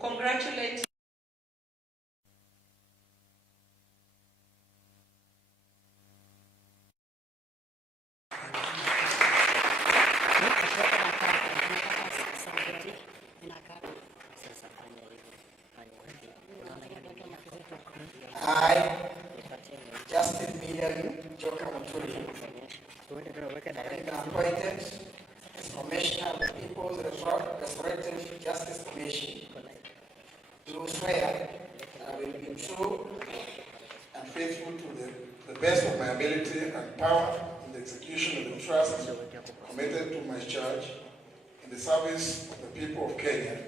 congratulate I, Justice Musyoka, have been appointed as Commissioner of the People's Restorative Justice Commission, do swear that I will be true and faithful to the best of my ability and power in the execution of the trust committed to my charge in the service of the people of Kenya,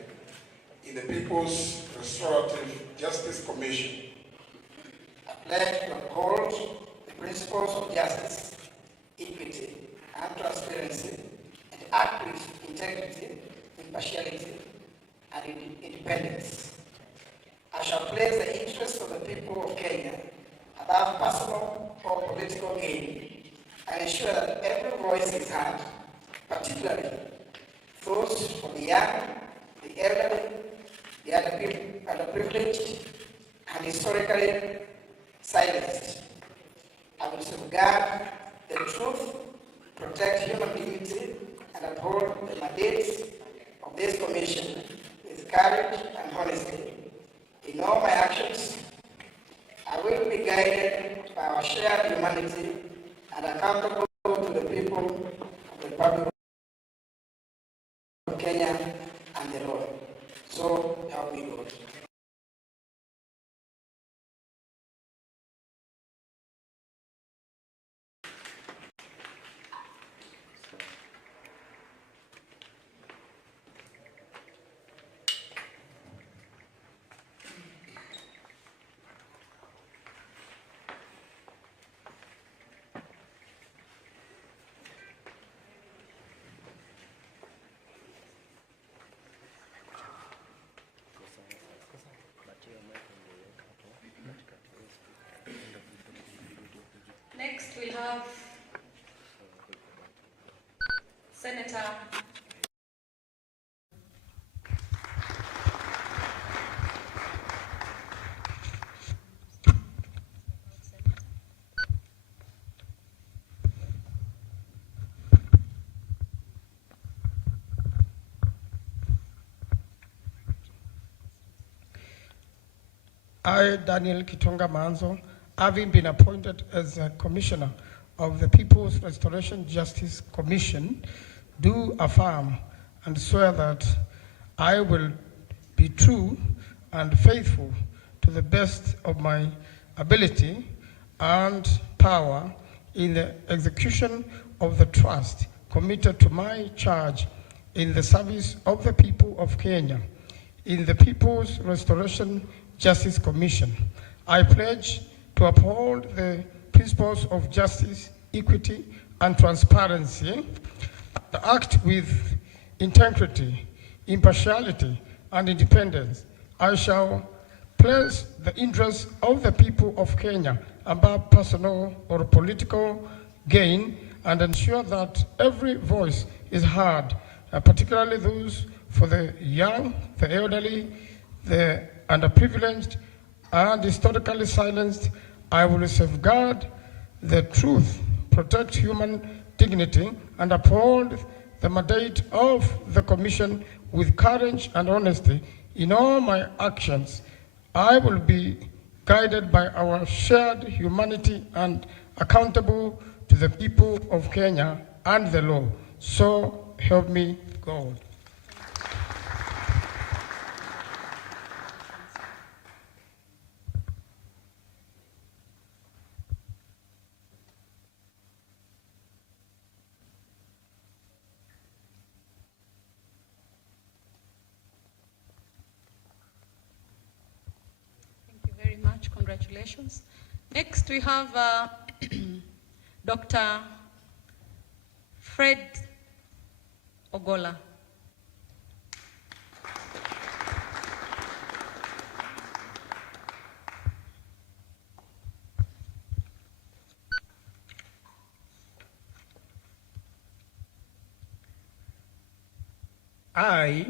in the People's Restorative Justice Commission. I pledge to uphold the principles of justice, equity, and transparency, and to act with integrity, impartiality, and independence. I shall place the interests of the people of Kenya above personal or political gain, and ensure that every voice is heard, particularly those from the young, the elderly, the underprivileged, and historically silenced. I will safeguard the truth, protect human dignity, and uphold the mandates of this commission with courage and honesty. In all my actions, I will be guided by our shared humanity and accountable to the people of the Republic of Kenya and the law. So help me God. next we'll have Senator I, Daniel Kitonga Manzo, having been appointed as a Commissioner of the People's Restoration Justice Commission, do affirm and swear that I will be true and faithful to the best of my ability and power in the execution of the trust committed to my charge in the service of the people of Kenya, in the People's Restoration Justice Commission. I pledge to uphold the principles of justice, equity, and transparency, and act with integrity, impartiality, and independence. I shall place the interests of the people of Kenya above personal or political gain, and ensure that every voice is heard, particularly those for the young, the elderly, the underprivileged, and historically silenced. I will safeguard the truth, protect human dignity, and uphold the mandate of the Commission with courage and honesty. In all my actions, I will be guided by our shared humanity and accountable to the people of Kenya and the law. So help me God. Congratulations. Next, we have Dr. Fred Ogola. I,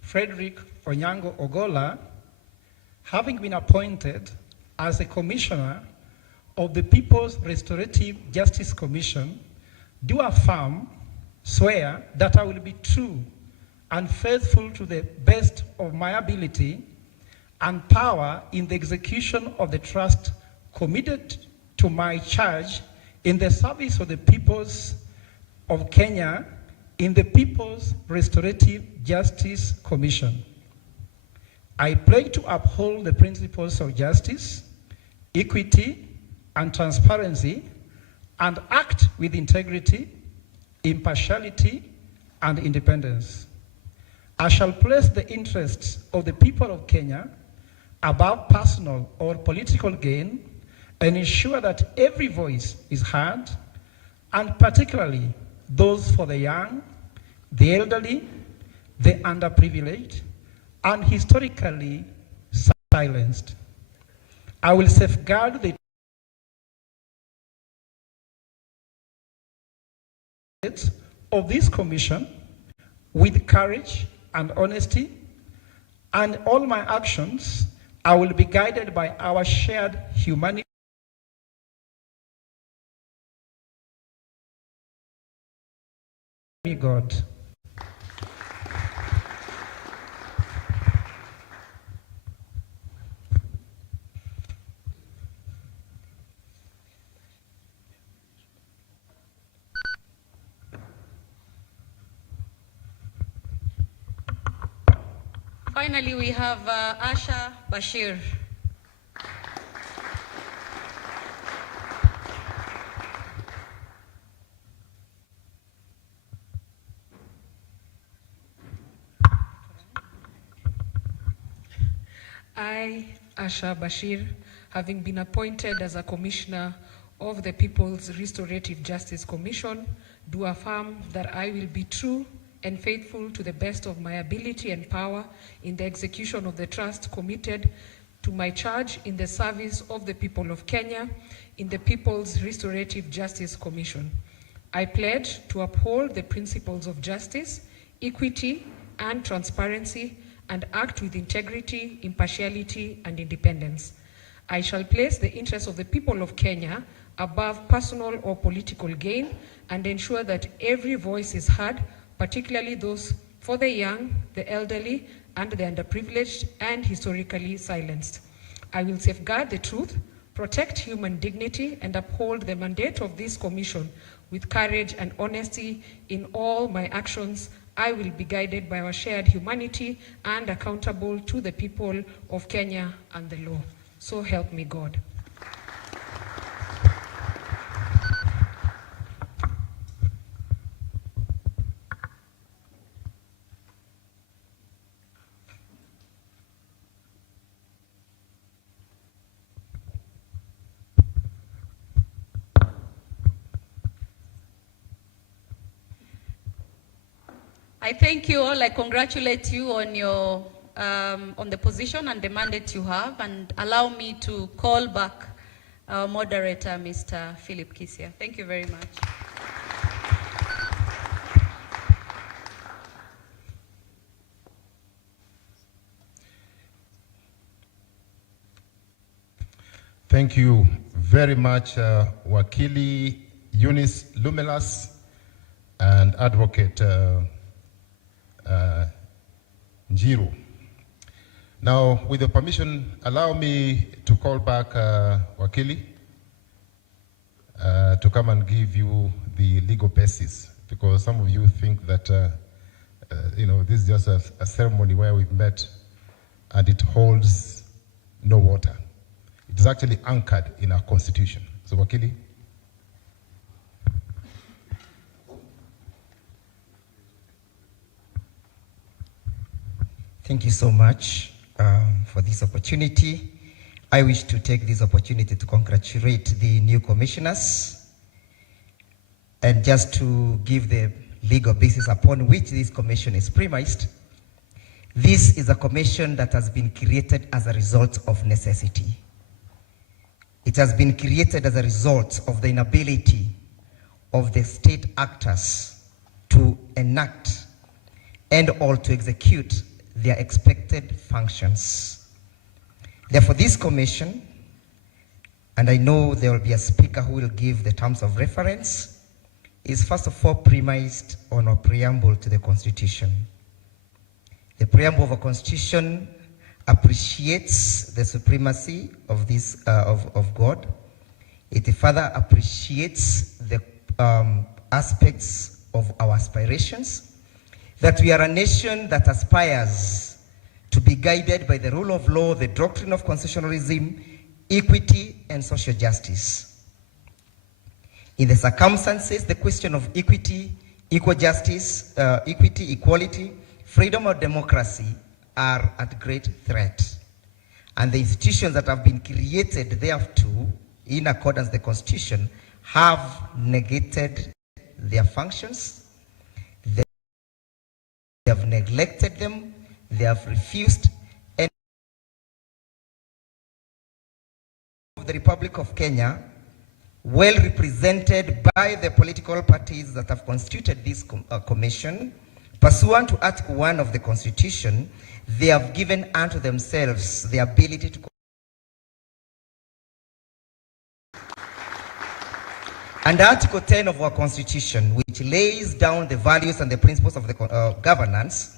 Frederick Onyango Ogola, having been appointed as a commissioner of the People's Restorative Justice Commission, do affirm, swear that I will be true and faithful to the best of my ability and power in the execution of the trust committed to my charge in the service of the peoples of Kenya in the People's Restorative Justice Commission. I pledge to uphold the principles of justice, equity, and transparency, and act with integrity, impartiality, and independence. I shall place the interests of the people of Kenya above personal or political gain and ensure that every voice is heard, and particularly those for the young, the elderly, the underprivileged, and historically silenced. I will safeguard the of this commission with courage and honesty, and all my actions I will be guided by our shared humanity. God. Finally, we have Asha Bashir. I, Asha Bashir, having been appointed as a commissioner of the People's Restorative Justice Commission, do affirm that I will be true and faithful to the best of my ability and power in the execution of the trust committed to my charge in the service of the people of Kenya in the People's Restorative Justice Commission. I pledge to uphold the principles of justice, equity, and transparency, and act with integrity, impartiality, and independence. I shall place the interests of the people of Kenya above personal or political gain and ensure that every voice is heard, particularly those for the young, the elderly, and the underprivileged and historically silenced. I will safeguard the truth, protect human dignity, and uphold the mandate of this commission with courage and honesty in all my actions. I will be guided by our shared humanity and accountable to the people of Kenya and the law. So help me God. I thank you all. I congratulate you on your on the position and the mandate you have, and allow me to call back our moderator, Mr. Philip Kisia. Thank you very much. Thank you very much, Wakili Eunice Lumelas and Advocate Njiru. Now, with your permission, allow me to call back Wakili to come and give you the legal basis, because some of you think that this is just a ceremony where we've met and it holds no water. It is actually anchored in our constitution. So, Wakili. Thank you so much for this opportunity. I wish to take this opportunity to congratulate the new commissioners and just to give the legal basis upon which this commission is premised. This is a commission that has been created as a result of necessity. It has been created as a result of the inability of the state actors to enact and or to execute their expected functions. Therefore, this commission, and I know there will be a speaker who will give the terms of reference, is first of all premised on a preamble to the Constitution. The preamble of a Constitution appreciates the supremacy of this of God. It further appreciates the aspects of our aspirations, that we are a nation that aspires to be guided by the rule of law, the doctrine of constitutionalism, equity, and social justice. In the circumstances, the question of equity, equal justice, equity, equality, freedom or democracy are at great threat. And the institutions that have been created thereto, in accordance with the Constitution, have negated their functions, they have neglected them, they have refused. And the Republic of Kenya, well represented by the political parties that have constituted this commission, pursuant to Article 1 of the Constitution, they have given unto themselves the ability to. And Article 10 of our Constitution, which lays down the values and the principles of the governance,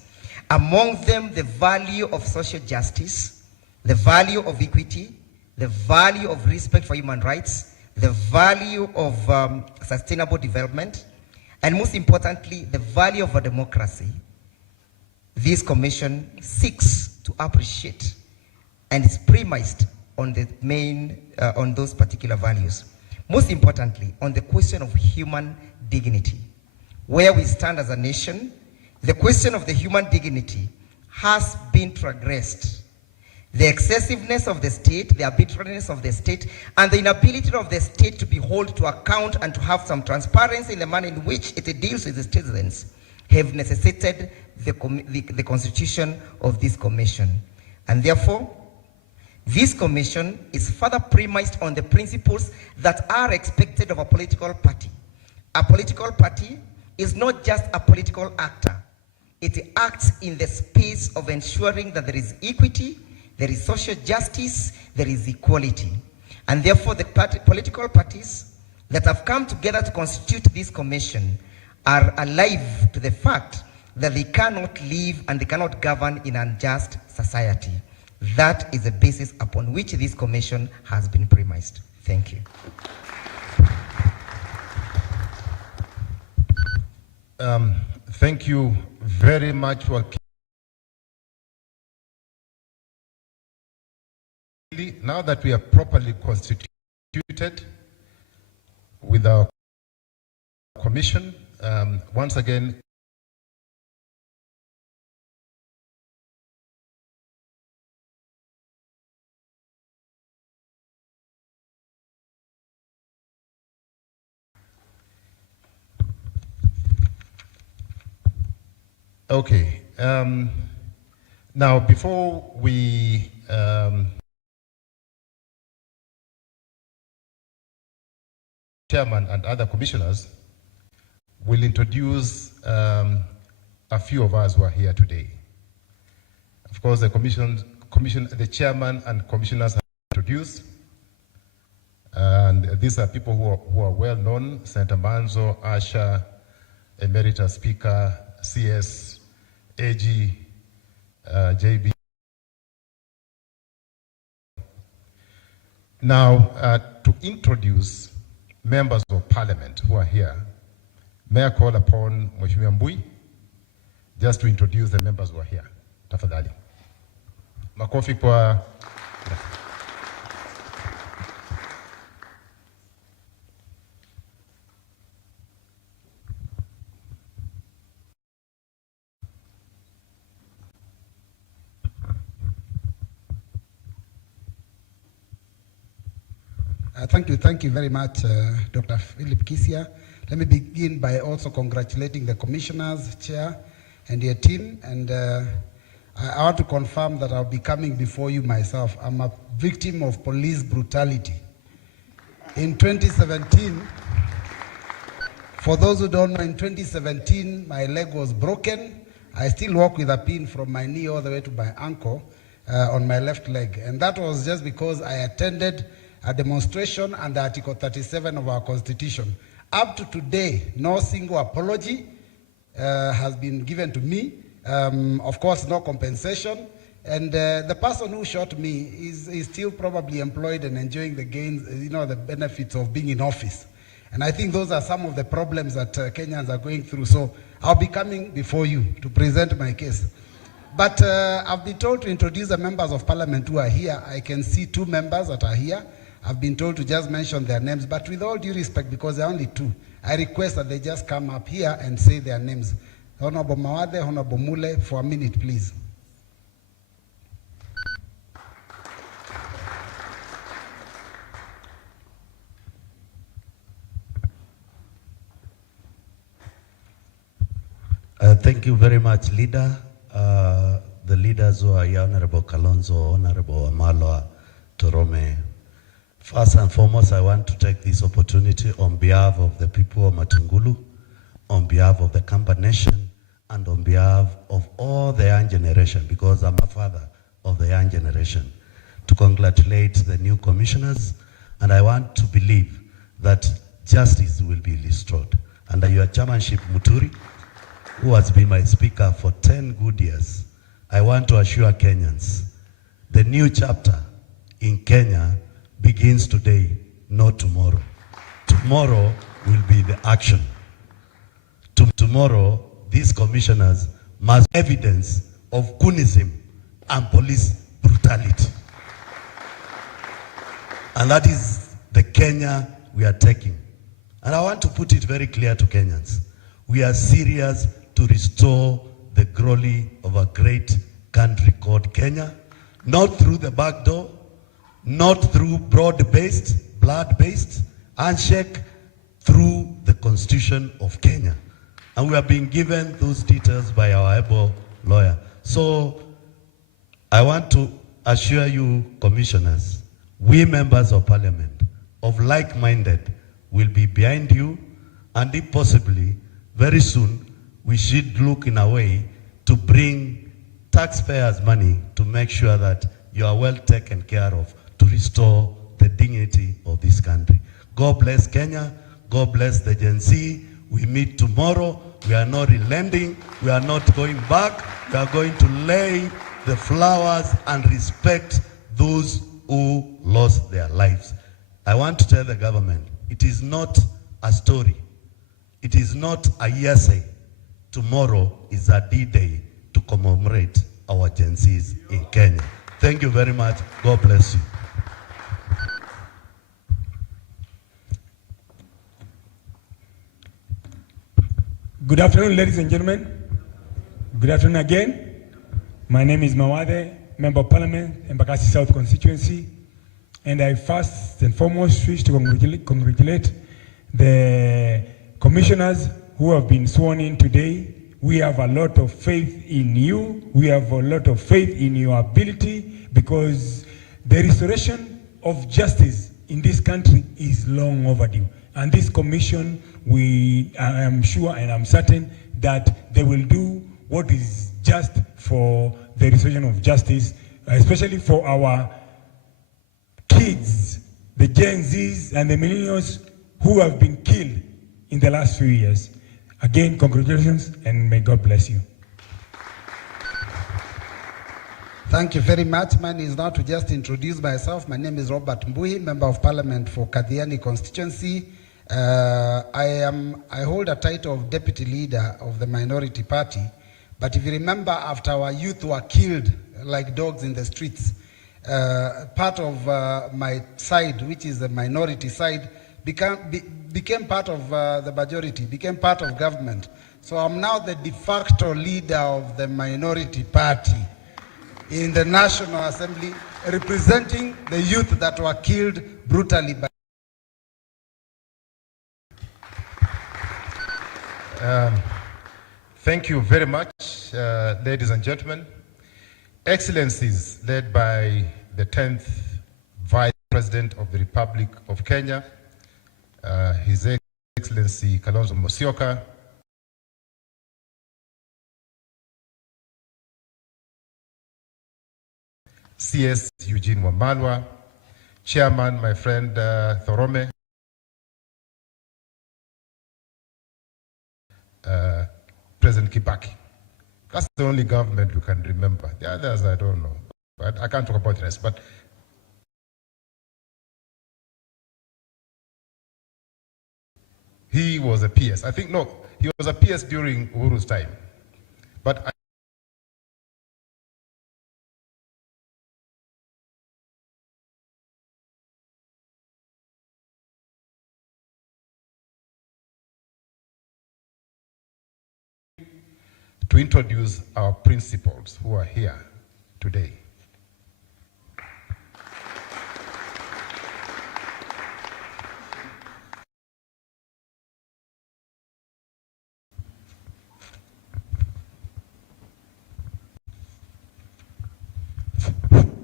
among them the value of social justice, the value of equity, the value of respect for human rights, the value of sustainable development, and most importantly, the value of a democracy. This commission seeks to appreciate and is premised on the on those particular values. Most importantly, on the question of human dignity. Where we stand as a nation, the question of the human dignity has been transgressed. The excessiveness of the state, the arbitrariness of the state, and the inability of the state to be held to account and to have some transparency in the manner in which it deals with the citizens have necessitated the constitution of this commission. And therefore, this commission is further premised on the principles that are expected of a political party. A political party is not just a political actor. It acts in the space of ensuring that there is equity, there is social justice, there is equality. And therefore, the political parties that have come together to constitute this commission are alive to the fact that they cannot live and they cannot govern in an unjust society. That is the basis upon which this commission has been premised. Thank you. Thank you very much, Joaquin. Now that we are properly constituted with our commission, once again, okay. Now, before we chairman and other commissioners will introduce a few of us who are here today. Of course, the the chairman and commissioners have introduced, and these are people who are well known: Senator Manzo, Asha, Emeritus Speaker, CS, AG, JB. Now, to introduce members of parliament who are here, may I call upon Mheshimiwa Mbui just to introduce the members who are here. Tafadhali. Makofi kwa. Thank you very much, Dr. Philip Kisia. Let me begin by also congratulating the commissioners, chair, and your team. And I want to confirm that I'll be coming before you myself. I'm a victim of police brutality. In 2017, for those who don't know, in 2017, my leg was broken. I still walk with a pin from my knee all the way to my ankle on my left leg. And that was just because I attended a demonstration under Article 37 of our Constitution. Up to today, no single apology has been given to me. Of course, no compensation. And the person who shot me is still probably employed and enjoying the gains, the benefits of being in office. And I think those are some of the problems that Kenyans are going through. So I'll be coming before you to present my case. But I've been told to introduce the members of parliament who are here. I can see 2 members that are here. I've been told to just mention their names, but with all due respect, because there are only 2, I request that they just come up here and say their names. Honorable Mawade, Honorable Mule, for a minute, please. Thank you very much, leader. The leaders who are here, Honorable Kalonzo, Honorable Amalwa, Torome. First and foremost, I want to take this opportunity on behalf of the people of Matungulu, on behalf of the Kamba Nation, and on behalf of all the young generation, because I'm a father of the young generation, to congratulate the new commissioners. And I want to believe that justice will be restored. Under your chairmanship, Muturi, who has been my speaker for 10 good years, I want to assure Kenyans, the new chapter in Kenya begins today, not tomorrow. Tomorrow will be the action. Tomorrow, these commissioners must evidence of coonism and police brutality. And that is the Kenya we are taking. And I want to put it very clear to Kenyans. We are serious to restore the glory of a great country called Kenya, not through the back door, not through broad-based, blood-based handshake, through the Constitution of Kenya. And we are being given those details by our able lawyer. So I want to assure you, commissioners, we members of parliament of like-minded will be behind you, and if possibly, very soon, we should look in a way to bring taxpayers' money to make sure that you are well taken care of, to restore the dignity of this country. God bless Kenya. God bless the Gen Z. We meet tomorrow. We are not relenting. We are not going back. We are going to lay the flowers and respect those who lost their lives. I want to tell the government, it is not a story. It is not a hearsay. Tomorrow is a D-Day to commemorate our Gen Zs in Kenya. Thank you very much. God bless you. Good afternoon, ladies and gentlemen. Good afternoon again. My name is Mawade, Member of Parliament, Embakasi South Constituency. And I first and foremost wish to congratulate the commissioners who have been sworn in today. We have a lot of faith in you. We have a lot of faith in your ability, because the restoration of justice in this country is long overdue. And this commission, I am sure and I'm certain that they will do what is just for the restoration of justice, especially for our kids, the Gen Zs and the millennials who have been killed in the last few years. Again, congratulations, and may God bless you. Thank you very much. Mine is now to just introduce myself. My name is Robert Mbui, Member of Parliament for Kathiani constituency. I hold a title of Deputy Leader of the Minority Party. But if you remember, after our youth were killed like dogs in the streets, part of my side, which is the minority side, became part of the majority, became part of government. So I'm now the de facto leader of the minority party in the National Assembly, representing the youth that were killed brutally by Thank you very much, ladies and gentlemen. Excellencies, led by the 10th Vice President of the Republic of Kenya, His Excellency Kalonzo Musyoka, CS Eugene Wamalwa, Chairman, my friend Thorome, President Kibaki. That's the only government we can remember. The others, I don't know. But I can't talk about the rest. But he was a PS. I think, no, he was a PS during Uhuru's time. But to introduce our principals who are here today.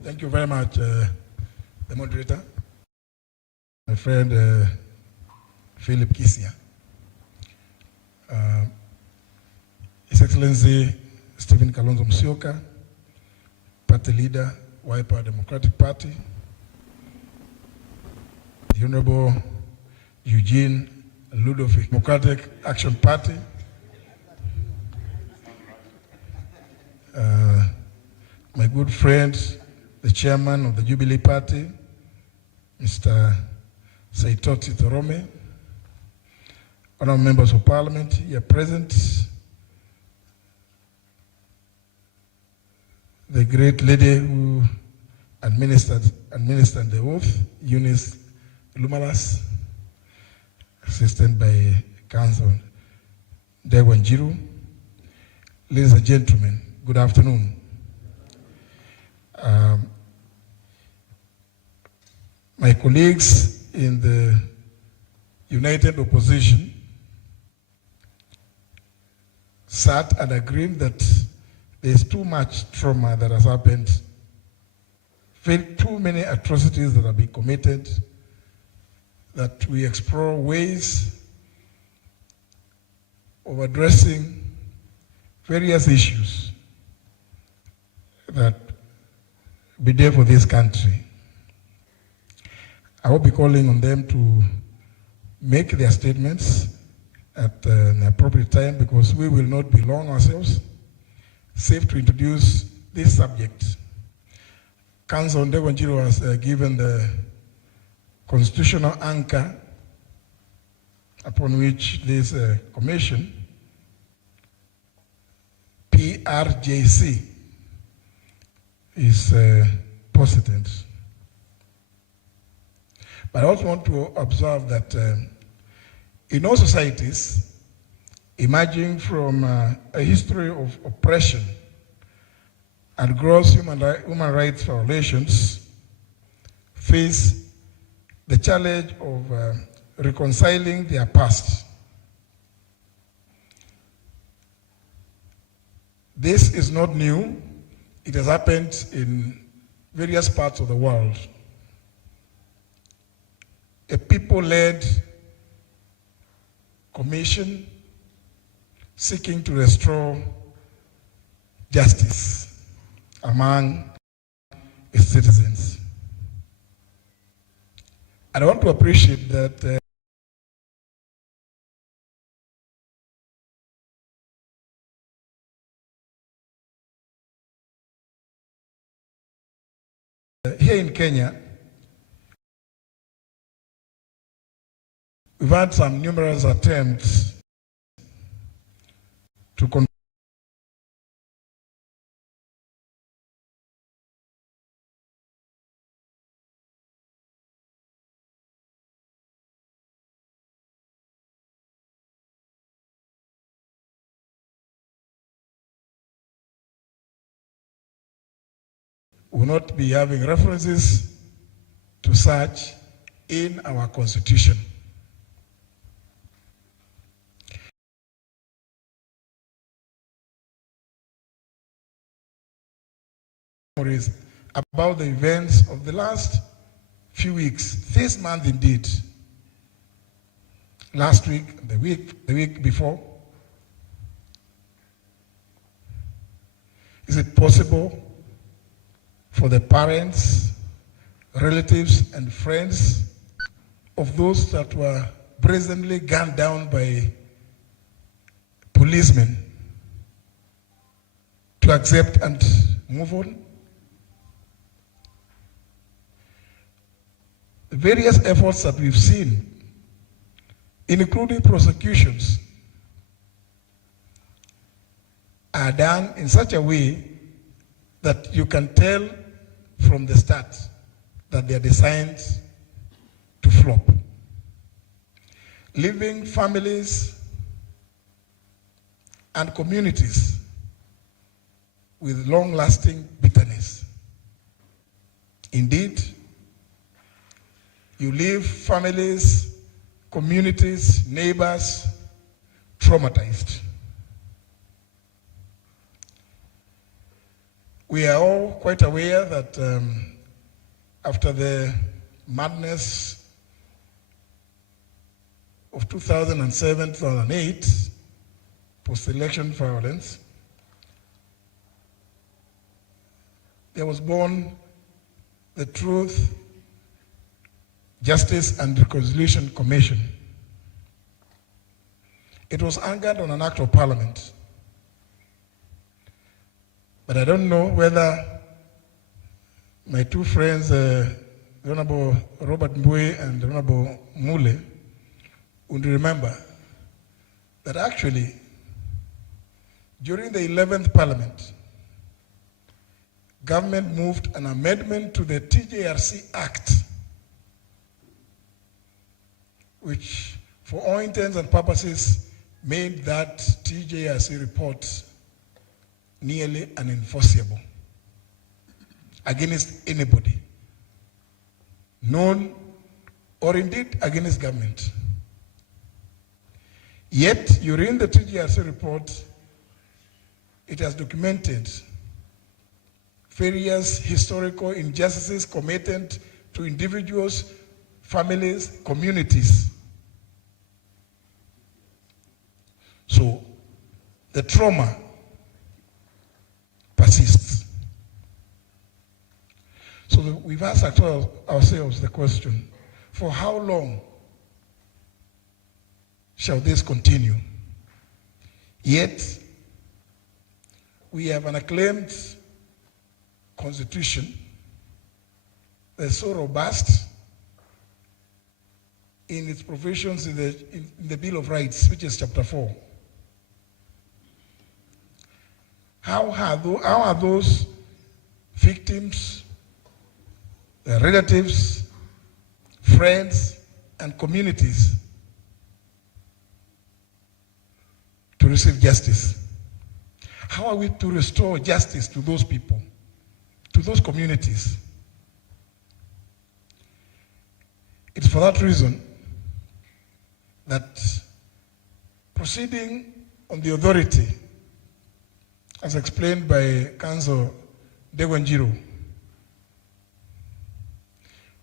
Thank you very much, the moderator, my friend Philip Kisia. His Excellency Stephen Kalonzo Musyoka, party leader, Wiper Democratic Party, the Honorable Eugene Ludovic, Democratic Action Party, my good friend, the chairman of the Jubilee Party, Mr. Saitoti Thorome, honorable members of parliament here present, the great lady who administered the oath, Eunice Lumalas, assisted by Council Degwanjiru. Ladies and gentlemen, good afternoon. My colleagues in the United Opposition sat and agreed that there's too much trauma that has happened, too many atrocities that have been committed, that we explore ways of addressing various issues that be there for this country. I will be calling on them to make their statements at an appropriate time because we will not be long ourselves. Safe to introduce this subject. Council Ndewanjiru has given the constitutional anchor upon which this commission, PRJC, is posited. But I also want to observe that in all societies, emerging from a history of oppression and gross human rights violations, face the challenge of reconciling their past. This is not new. It has happened in various parts of the world. A people-led commission seeking to restore justice among its citizens. And I want to appreciate that here in Kenya, we've had some numerous attempts to will not be having references to such in our constitution. About the events of the last few weeks, this month indeed, last week, the week before. Is it possible for the parents, relatives, and friends of those that were brazenly gunned down by policemen to accept and move on. The various efforts that we've seen, including prosecutions, are done in such a way that you can tell from the start that they are designed to flop, leaving families and communities with long-lasting bitterness. Indeed, you leave families, communities, neighbors traumatized. We are all quite aware that after the madness of 2007-2008, post-election violence, there was born the Truth, Justice and Reconciliation Commission. It was anchored on an act of parliament. But I don't know whether my two friends, Honorable Robert Mbui and Honorable Mule, would remember that actually during the 11th Parliament, government moved an amendment to the TJRC Act, which for all intents and purposes made that TJRC report nearly unenforceable against anybody, known or indeed against government. Yet, during the TJRC report, it has documented various historical injustices committed to individuals, families, communities. So, the trauma persists. So we've asked ourselves the question, for how long shall this continue? Yet, we have an acclaimed constitution that's so robust in its provisions in the Bill of Rights, which is chapter 4. How are those victims, their relatives, friends, and communities to receive justice? How are we to restore justice to those people, to those communities? It's for that reason that proceeding on the authority, as explained by Council Dewanjiro,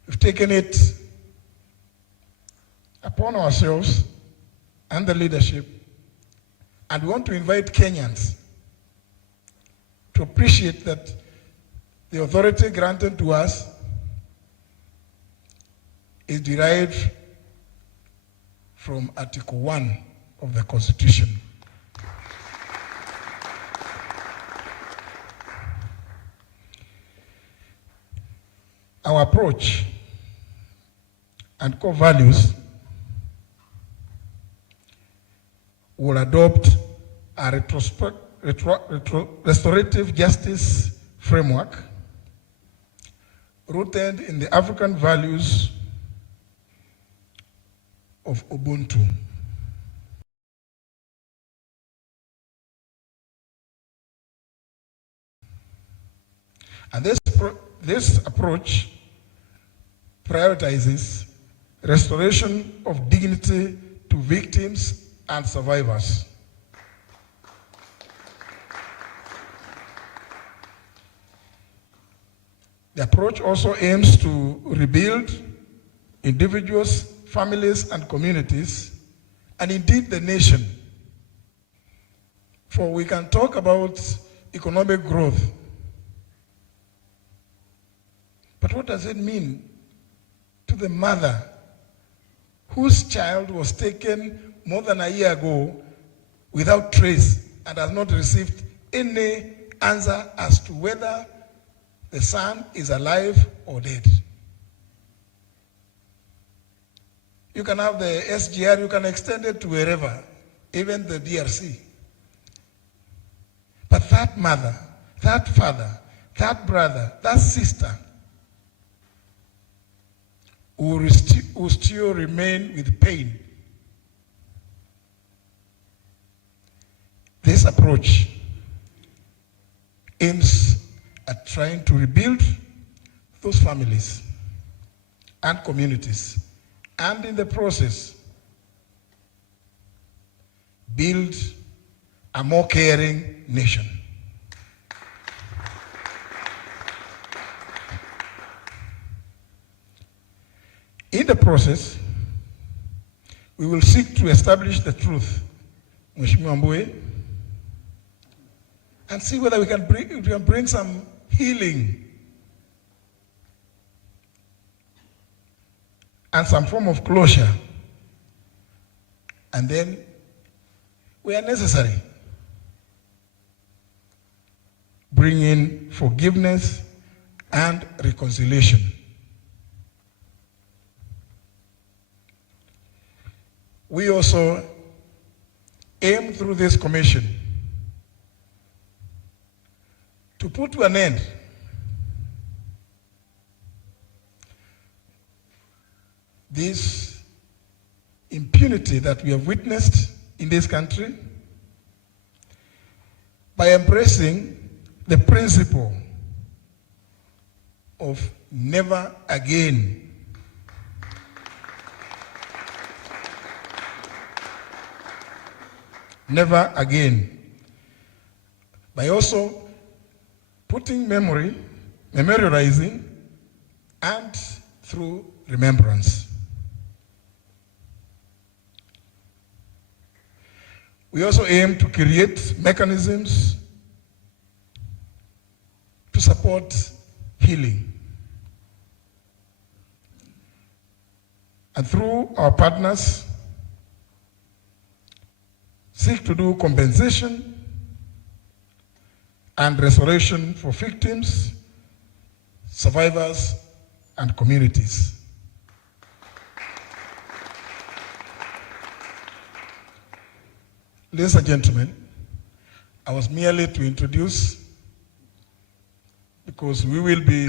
we've taken it upon ourselves and the leadership, and we want to invite Kenyans to appreciate that the authority granted to us is derived from Article 1 of the Constitution. Our approach and core values will adopt a restorative justice framework rooted in the African values of Ubuntu. And this approach prioritizes restoration of dignity to victims and survivors. The approach also aims to rebuild individuals, families, and communities, and indeed the nation. For we can talk about economic growth, But what does it mean to the mother whose child was taken more than a year ago without trace and has not received any answer as to whether the son is alive or dead? You can have the SGR, you can extend it to wherever, even the DRC. But that mother, that father, that brother, that sister will still remain with pain. This approach aims at trying to rebuild those families and communities, and in the process, build a more caring nation. In the process, we will seek to establish the truth, Mheshimiwa Mbue, and see whether we can bring some healing and some form of closure. And then, where necessary, bring in forgiveness and reconciliation. We also aim through this commission to put to an end this impunity that we have witnessed in this country by embracing the principle of never again. Never again. By also putting memorializing, and through remembrance. We also aim to create mechanisms to support healing. And through our partners, seek to do compensation and restoration for victims, survivors, and communities. Ladies and gentlemen, I was merely to introduce, because we will be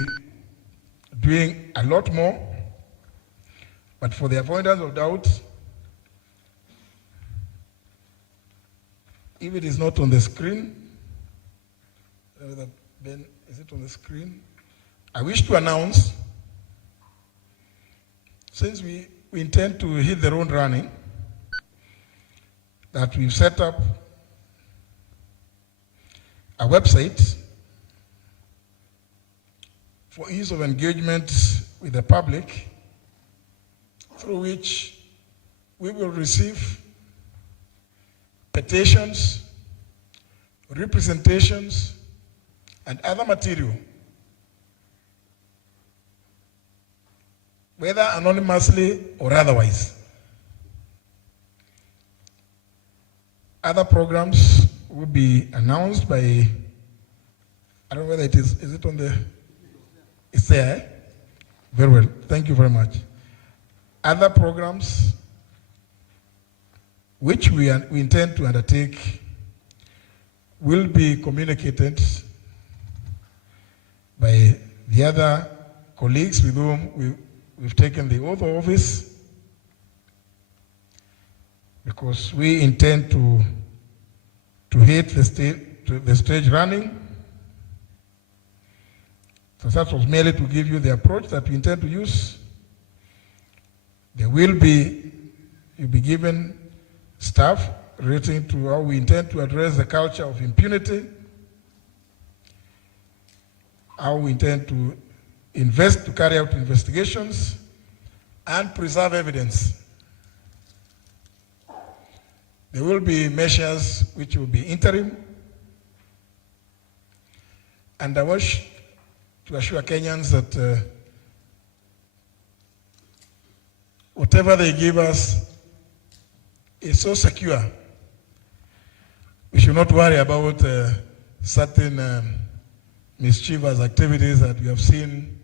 doing a lot more, but for the avoidance of doubt, if it is not on the screen, Ben, is it on the screen? I wish to announce, since we intend to hit the road running, that we've set up a website for ease of engagement with the public, through which we will receive petitions, representations, and other material, whether anonymously or otherwise. Other programs will be announced by, I don't know whether is it on the, it's there, eh? Very well, thank you very much. Other programs which we intend to undertake will be communicated by the other colleagues with whom we've taken the oath of office, because we intend to hit the stage running. So that was merely to give you the approach that we intend to use. There will be, you'll be given staff relating to how we intend to address the culture of impunity, how we intend to carry out investigations, and preserve evidence. There will be measures which will be interim, and I wish to assure Kenyans that whatever they give us is so secure. We should not worry about certain mischievous activities that we have seen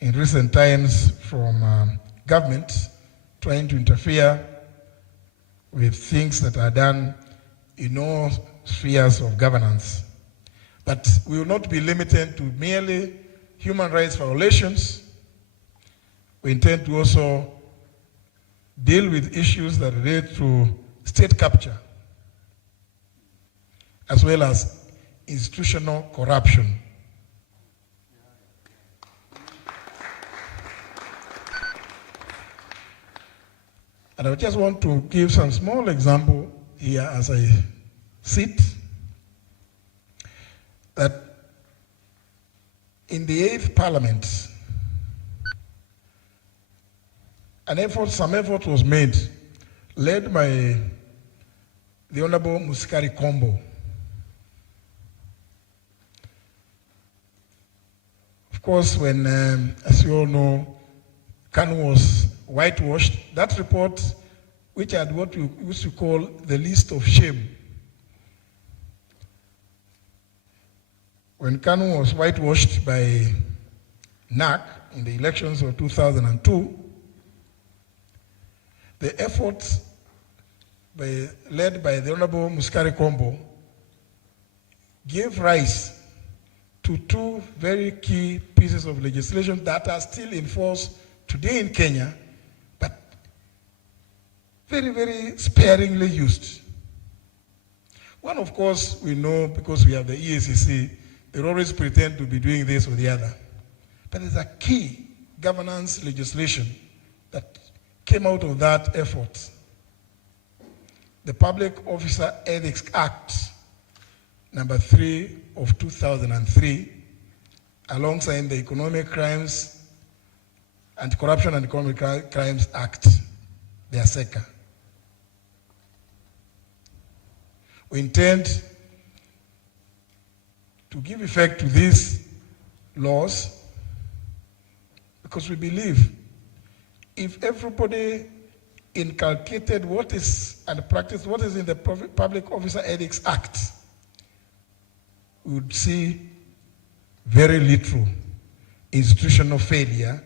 in recent times from government trying to interfere with things that are done in all spheres of governance. But we will not be limited to merely human rights violations. We intend to also deal with issues that relate to state capture, as well as institutional corruption. And I just want to give some small example here as I sit, that in the 8th Parliament, some effort was made, led by the Honorable Musikari Kombo. Of course, when, as you all know, Kanu was whitewashed, that report, which had what we used to call the list of shame. When Kanu was whitewashed by NAC in the elections of 2002, the efforts led by the Honorable Musikari Kombo gave rise to two very key pieces of legislation that are still in force today in Kenya, but very, very sparingly used. One, of course, we know because we have the EACC, they always pretend to be doing this or the other. But there's a key governance legislation that came out of that effort. The Public Officer Ethics Act, number 3 of 2003, alongside the Economic Crimes Anti-Corruption and Economic Crimes Act, the ASECA. We intend to give effect to these laws because we believe if everybody inculcated what is and practiced what is in the Public Officer Ethics Act, we would see very little institutional failure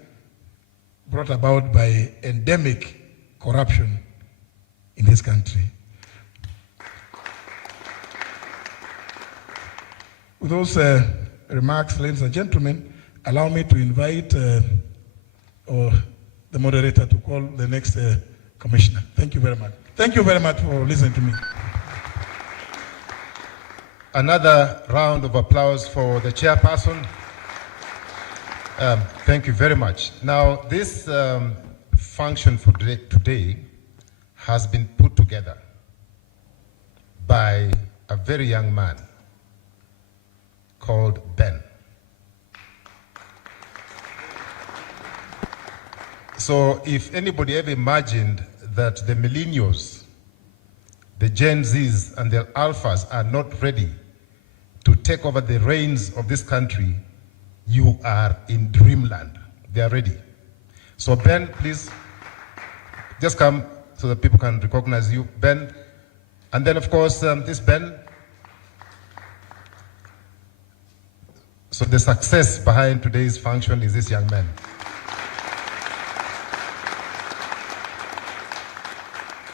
brought about by endemic corruption in this country. With those remarks, ladies and gentlemen, allow me to invite the moderator to call the next commissioner. Thank you very much. Thank you very much for listening to me. Another round of applause for the chairperson. Thank you very much. Now, this function for today has been put together by a very young man called Ben. So if anybody ever imagined that the millennials, the Gen Zs and the Alphas are not ready to take over the reins of this country, you are in dreamland. They are ready. So Ben, please, just come so that people can recognize you. Ben, and then of course, this Ben. So the success behind today's function is this young man.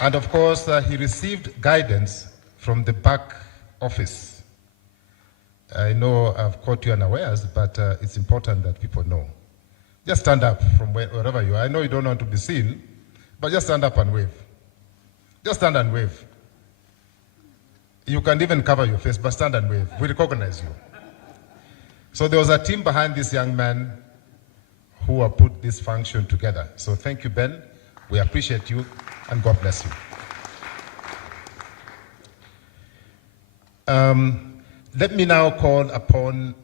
And of course, he received guidance from the back office. I know I've caught you unawares, but it's important that people know. Just stand up from wherever you are. I know you don't want to be seen, but just stand up and wave. Just stand and wave. You can even cover your face, but stand and wave. We recognize you. So there was a team behind this young man who have put this function together. So thank you, Ben. We appreciate you, and God bless you. Let me now call upon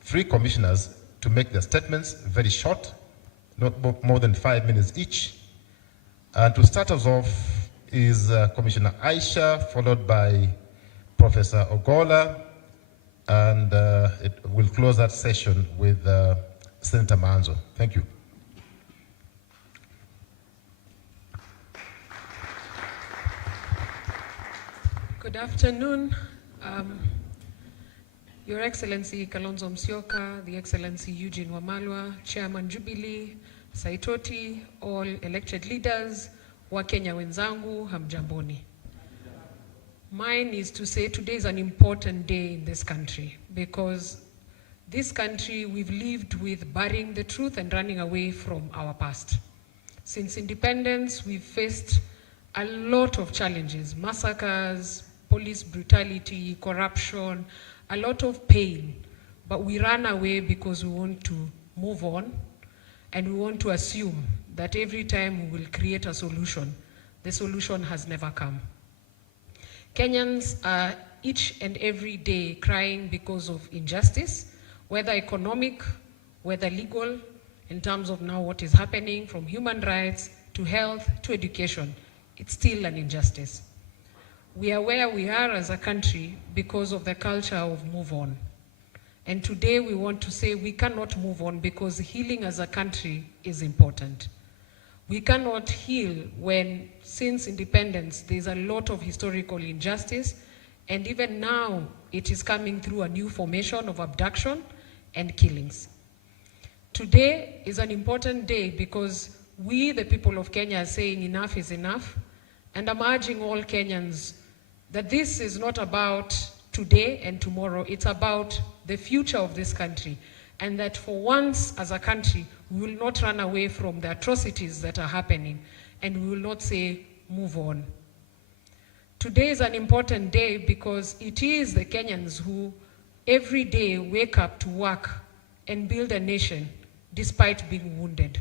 3 commissioners to make their statements very short, not more than 5 minutes each. And to start us off is Commissioner Aisha, followed by Professor Ogola, and we'll close that session with Senator Manzo. Thank you. Good afternoon. Your Excellency Kalonzo Musyoka, The Excellency Eugene Wamalwa, Chairman Jubilee, Saitoti, all elected leaders, Wakenya wenzangu, hamjamboni. Mine is to say today is an important day in this country because this country we've lived with burying the truth and running away from our past. Since independence, we've faced a lot of challenges, massacres, police brutality, corruption, a lot of pain, but we ran away because we want to move on and we want to assume that every time we will create a solution, the solution has never come. Kenyans are each and every day crying because of injustice, whether economic, whether legal, in terms of now what is happening from human rights to health to education. It's still an injustice. We are where we are as a country because of the culture of move on. And today we want to say we cannot move on because healing as a country is important. We cannot heal when, since independence, there's a lot of historical injustice, and even now it is coming through a new formation of abduction and killings. Today is an important day because we, the people of Kenya, are saying enough is enough, and I'm urging all Kenyans that this is not about today and tomorrow, it's about the future of this country, and that for once as a country, we will not run away from the atrocities that are happening, and we will not say, move on. Today is an important day because it is the Kenyans who every day wake up to work and build a nation despite being wounded.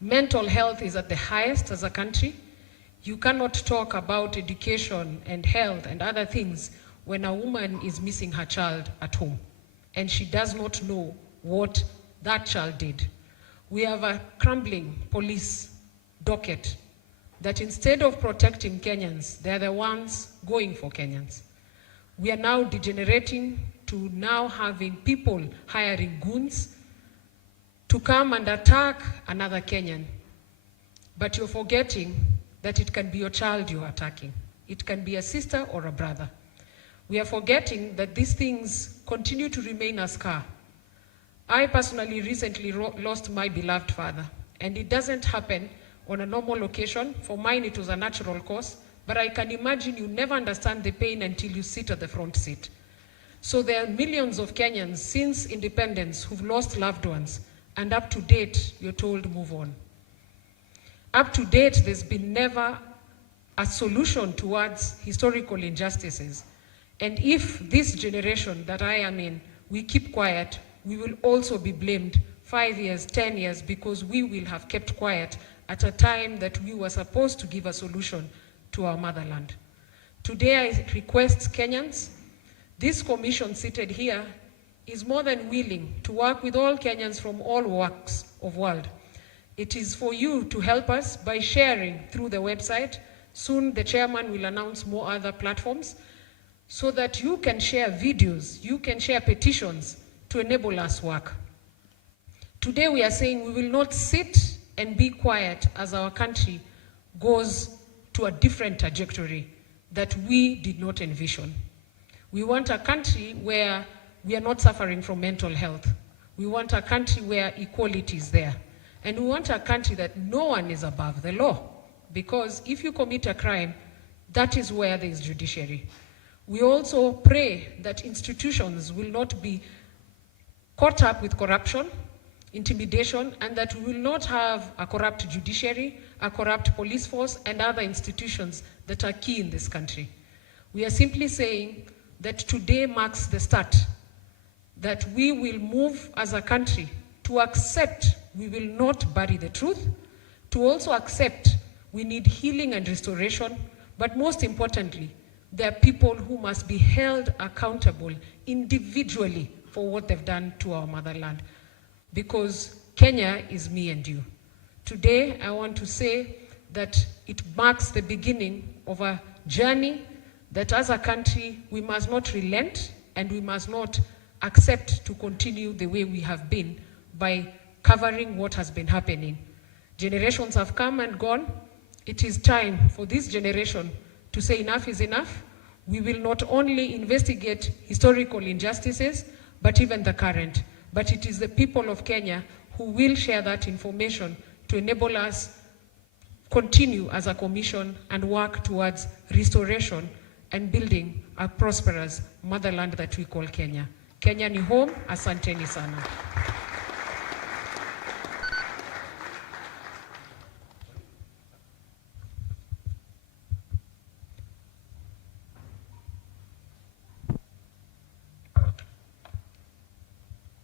Mental health is at the highest as a country. You cannot talk about education and health and other things when a woman is missing her child at home and she does not know what that child did. We have a crumbling police docket that instead of protecting Kenyans, they're the ones going for Kenyans. We are now degenerating to now having people hiring goons to come and attack another Kenyan. But you're forgetting that it can be your child you're attacking. It can be a sister or a brother. We are forgetting that these things continue to remain a scar. I personally recently lost my beloved father, and it doesn't happen on a normal occasion. For mine, it was a natural cause, but I can imagine you never understand the pain until you sit at the front seat. So there are millions of Kenyans since independence who've lost loved ones, and up to date, you're told move on. Up to date, there's been never a solution towards historical injustices. And if this generation that I am in, we keep quiet, we will also be blamed 5 years, 10 years, because we will have kept quiet at a time that we were supposed to give a solution to our motherland. Today I request Kenyans, this commission seated here is more than willing to work with all Kenyans from all walks of world. It is for you to help us by sharing through the website. Soon the chairman will announce more other platforms so that you can share videos, you can share petitions to enable us work. Today we are saying we will not sit and be quiet as our country goes to a different trajectory that we did not envision. We want a country where we are not suffering from mental health. We want a country where equality is there. And we want a country that no one is above the law. Because if you commit a crime, that is where there is judiciary. We also pray that institutions will not be caught up with corruption, intimidation, and that we will not have a corrupt judiciary, a corrupt police force, and other institutions that are key in this country. We are simply saying that today marks the start, that we will move as a country to accept we will not bury the truth, to also accept we need healing and restoration, but most importantly, there are people who must be held accountable individually for what they've done to our motherland. Because Kenya is me and you. Today, I want to say that it marks the beginning of a journey that as a country, we must not relent and we must not accept to continue the way we have been by covering what has been happening. Generations have come and gone. It is time for this generation to say enough is enough. We will not only investigate historical injustices, but even the current. But it is the people of Kenya who will share that information to enable us continue as a commission and work towards restoration and building a prosperous motherland that we call Kenya. Kenya ni home, asanteni sana.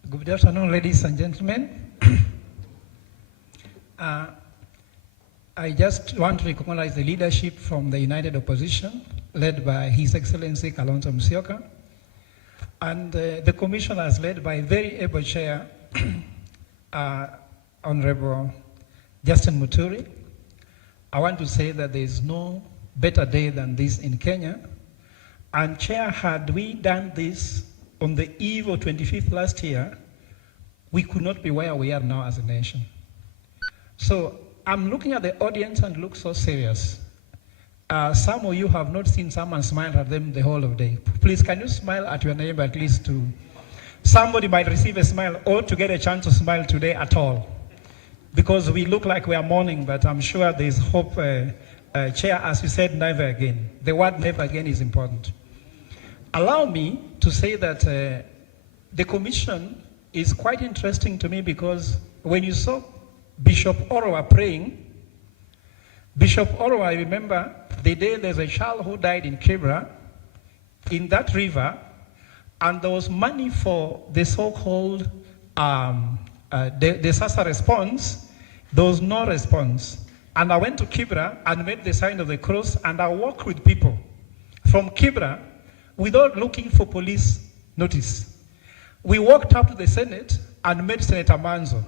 Good afternoon, ladies and gentlemen. I just want to recognize the leadership from the United Opposition, led by His Excellency Kalonzo Musyoka, and the commissioners led by very able chair, Honorable Justin Muturi. I want to say that there is no better day than this in Kenya. And Chair, had we done this on the eve of 25th last year, we could not be where we are now as a nation. So I'm looking at the audience and look so serious. Some of you have not seen someone smile at them the whole of the day. Please, can you smile at your neighbor at least to... Somebody might receive a smile or to get a chance to smile today at all. Because we look like we are mourning, but I'm sure there's hope. Chair, as you said, never again. The word never again is important. Allow me to say that the commission is quite interesting to me, because when you saw Bishop Orowa praying, Bishop Orowa, I remember the day there's a child who died in Kibra, in that river, and there was money for the so-called disaster response. There was no response. And I went to Kibra and made the sign of the cross, and I walked with people from Kibra without looking for police notice. We walked up to the Senate and met Senator Manzo.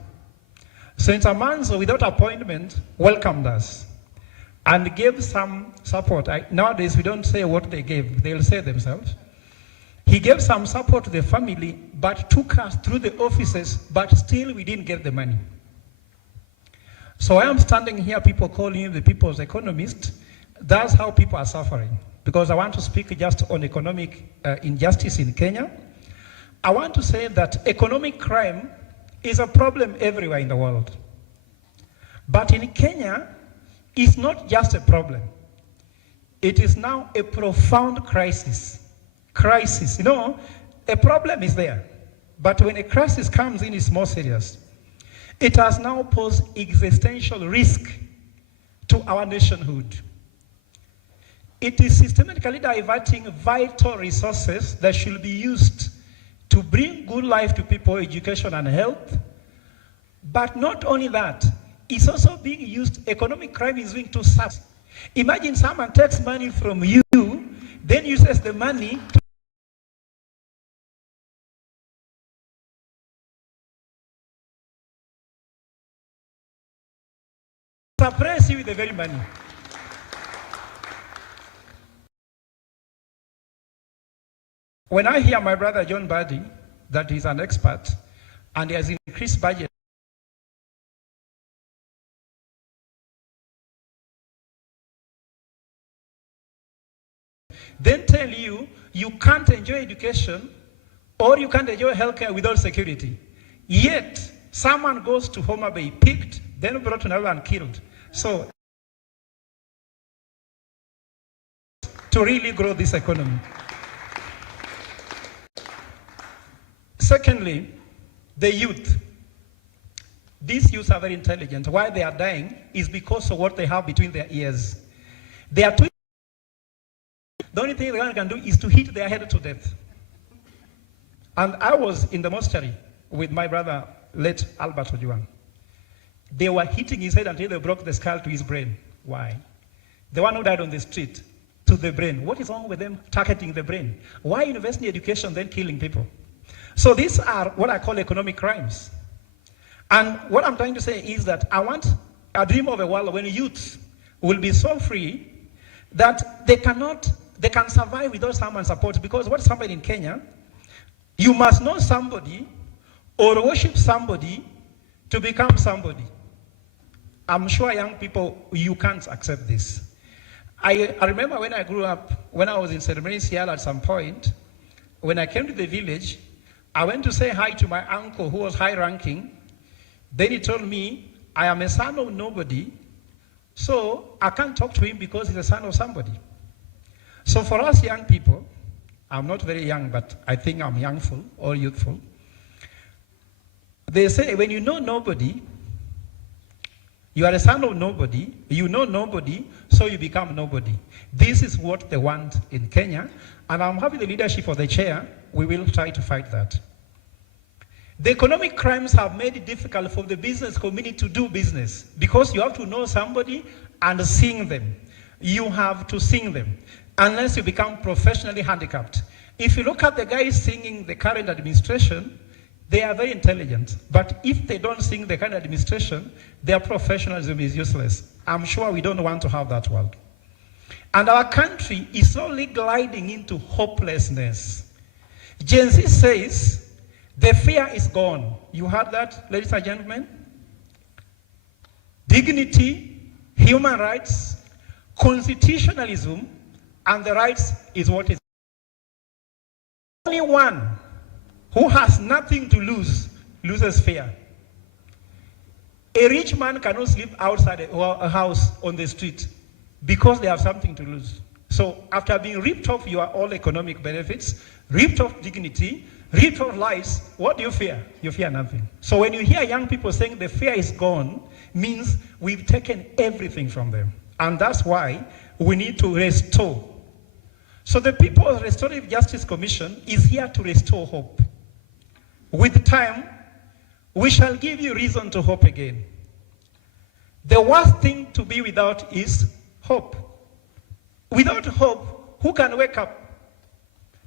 Senator Manzo, without appointment, welcomed us and gave some support. Nowadays, we don't say what they gave. They'll say themselves. He gave some support to the family, but took us through the offices, but still we didn't get the money. So I am standing here, people calling me the people's economist. That's how people are suffering. Because I want to speak just on economic injustice in Kenya. I want to say that economic crime is a problem everywhere in the world. But in Kenya, it's not just a problem. It is now a profound crisis. Crisis, you know, a problem is there. But when a crisis comes in, it's more serious. It has now posed existential risk to our nationhood. It is systematically diverting vital resources that should be used to bring good life to people, education and health. But not only that, it's also being used, economic crime is being to subs. Imagine someone takes money from you, then uses the money to suppress you with the very money. When I hear my brother John Buddy, that he's an expert, and he has increased budget, then tell you, you can't enjoy education or you can't enjoy healthcare without security. Yet, someone goes to Homa Bay, picked, then brought to Nairobi and killed. So, to really grow this economy. Secondly, the youth. These youths are very intelligent. Why they are dying is because of what they have between their ears. They are too. The only thing they can do is to hit their head to death. And I was in the mortuary with my brother, late Albertojwang. They were hitting his head until they broke the skull to his brain. Why? The one who died on the street, to the brain. What is wrong with them targeting the brain? Why university education then killing people? So these are what I call economic crimes. And what I'm trying to say is that I want a dream of a world when youth will be so free that they can survive without someone's support. Because what's happened in Kenya, you must know somebody or worship somebody to become somebody. I'm sure young people, you can't accept this. I remember when I grew up, when I was in St. Mary's Hill at some point, when I came to the village, I went to say hi to my uncle who was high ranking. Then he told me, I am a son of nobody, so I can't talk to him because he's a son of somebody. So for us young people, I'm not very young, but I think I'm youngful or youthful. They say when you know nobody, you are a son of nobody, you know nobody, so you become nobody. This is what they want in Kenya, and I'm having the leadership of the chair. We will try to fight that. The economic crimes have made it difficult for the business community to do business because you have to know somebody and sing them. You have to sing them unless you become professionally handicapped. If you look at the guys singing the current administration, they are very intelligent. But if they don't sing the current administration, their professionalism is useless. I'm sure we don't want to have that world. And our country is slowly gliding into hopelessness. Gen Z says, the fear is gone. You heard that, ladies and gentlemen? Dignity, human rights, constitutionalism, and the rights is what is. Only one who has nothing to lose loses fear. A rich man cannot sleep outside a house on the street because they have something to lose. So after being ripped off your all economic benefits, ripped off dignity, ripped off lives, what do you fear? You fear nothing. So when you hear young people saying the fear is gone, means we've taken everything from them. And that's why we need to restore. So the People's Restorative Justice Commission is here to restore hope. With time, we shall give you reason to hope again. The worst thing to be without is hope. Without hope, who can wake up?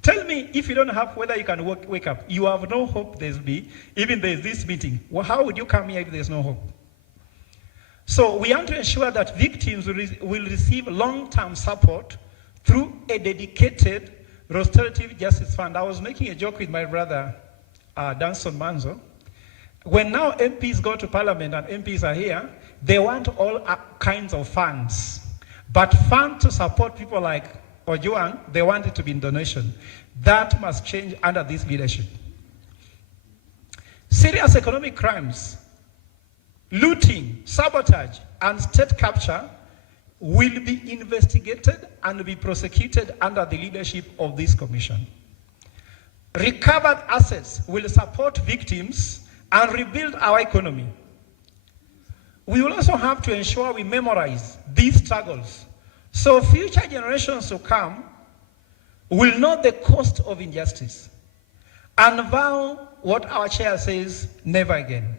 Tell me, if you don't have whether you can wake up. You have no hope there's be, even there's this meeting. Well, how would you come here if there's no hope? So we want to ensure that victims will receive long-term support through a dedicated restorative justice fund. I was making a joke with my brother, Danson Manzo. When now MPs go to parliament and MPs are here, they want all kinds of funds. But funds to support people like Ojwang, they want it to be in donation. That must change under this leadership. Serious economic crimes, looting, sabotage, and state capture will be investigated and be prosecuted under the leadership of this commission. Recovered assets will support victims and rebuild our economy. We will also have to ensure we memorize these struggles so future generations to come will know the cost of injustice and vow what our chair says, never again.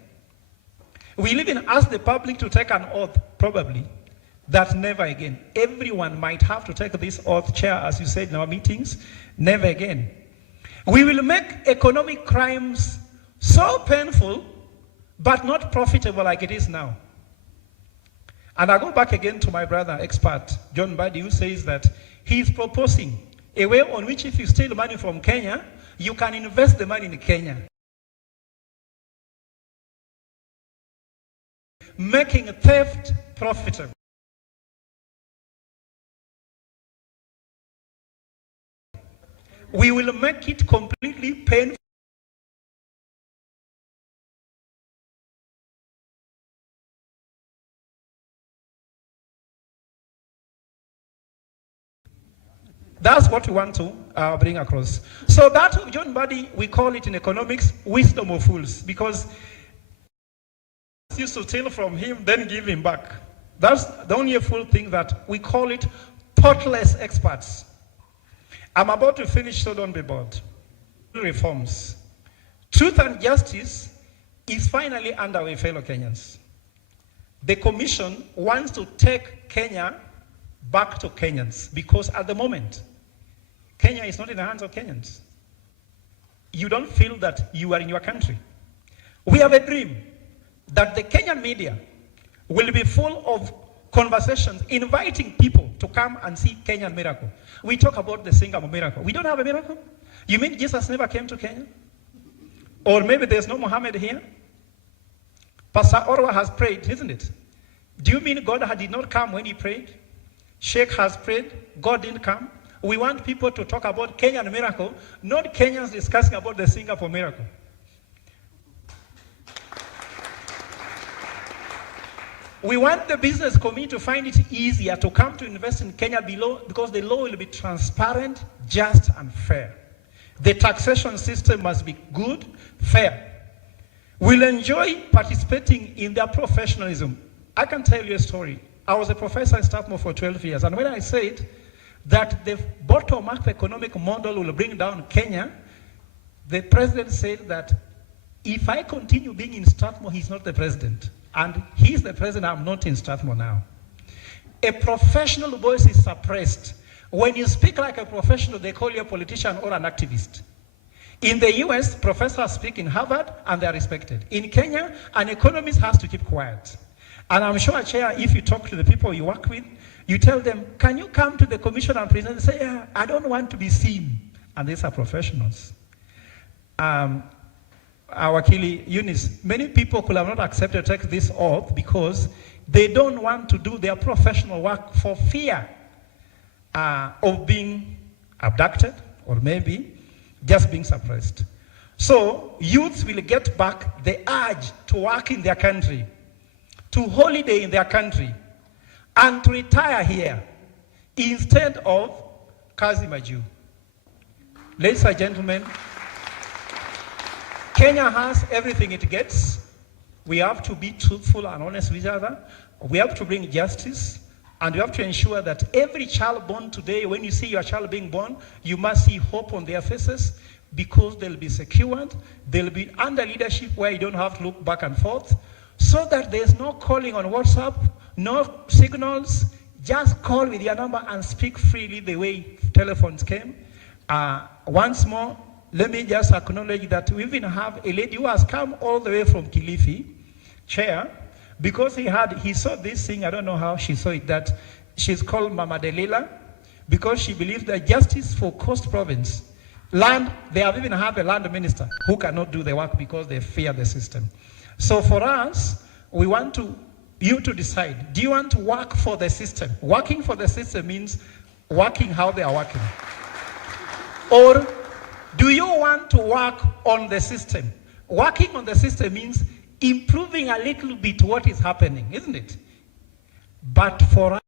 We'll even ask the public to take an oath, probably, that never again. Everyone might have to take this oath, chair, as you said in our meetings, never again. We will make economic crimes so painful, but not profitable like it is now. And I go back again to my brother, expert, John Buddy, who says that he's proposing a way on which if you steal money from Kenya, you can invest the money in Kenya. Making theft profitable. We will make it completely painful. That's what we want to bring across. So that of John Buddy, we call it in economics, wisdom of fools, because used to steal from him, then give him back. That's the only fool thing that we call it thoughtless experts. I'm about to finish, so don't be bored. Reforms. Truth and justice is finally underway, fellow Kenyans. The commission wants to take Kenya back to Kenyans because at the moment, Kenya is not in the hands of Kenyans. You don't feel that you are in your country. We have a dream that the Kenyan media will be full of conversations inviting people to come and see Kenyan miracle. We talk about the Singapore miracle. We don't have a miracle? You mean Jesus never came to Kenya? Or maybe there's no Muhammad here? Pastor Orwa has prayed, isn't it? Do you mean God did not come when he prayed? Sheikh has prayed, God didn't come. We want people to talk about Kenyan miracle, not Kenyans discussing about the Singapore miracle. We want the business community to find it easier to come to invest in Kenya below because the law will be transparent, just, and fair. The taxation system must be good, fair. We'll enjoy participating in their professionalism. I can tell you a story. I was a professor in Strathmore for 12 years, and when I said that the bottom-up economic model will bring down Kenya, the president said that if I continue being in Strathmore, he's not the president. And he's the president, I'm not in Strathmore now. A professional voice is suppressed. When you speak like a professional, they call you a politician or an activist. In the US, professors speak in Harvard and they're respected. In Kenya, an economist has to keep quiet. And I'm sure, Chair, if you talk to the people you work with, you tell them, can you come to the commission and present? They say, yeah, I don't want to be seen. And these are professionals. Our Wakili Eunice, many people could have not accepted to take this oath because they don't want to do their professional work for fear of being abducted or maybe just being suppressed. So youths will get back the urge to work in their country, to holiday in their country, and to retire here instead of kazi maju. Ladies and gentlemen, Kenya has everything it gets. We have to be truthful and honest with each other. We have to bring justice, and we have to ensure that every child born today, when you see your child being born, you must see hope on their faces because they'll be secured. They'll be under leadership where you don't have to look back and forth, so that there's no calling on WhatsApp, no signals. Just call with your number and speak freely the way telephones came. Once more, let me just acknowledge that we even have a lady who has come all the way from Kilifi, Chair, because he saw this thing, I don't know how she saw it, that she's called Mama Delila, because she believes that justice for Coast Province, land, they have even have a land minister who cannot do the work because they fear the system. So for us, we want you to decide, do you want to work for the system? Working for the system means working how they are working. Or do you want to work on the system? Working on the system means improving a little bit what is happening, isn't it? But for us,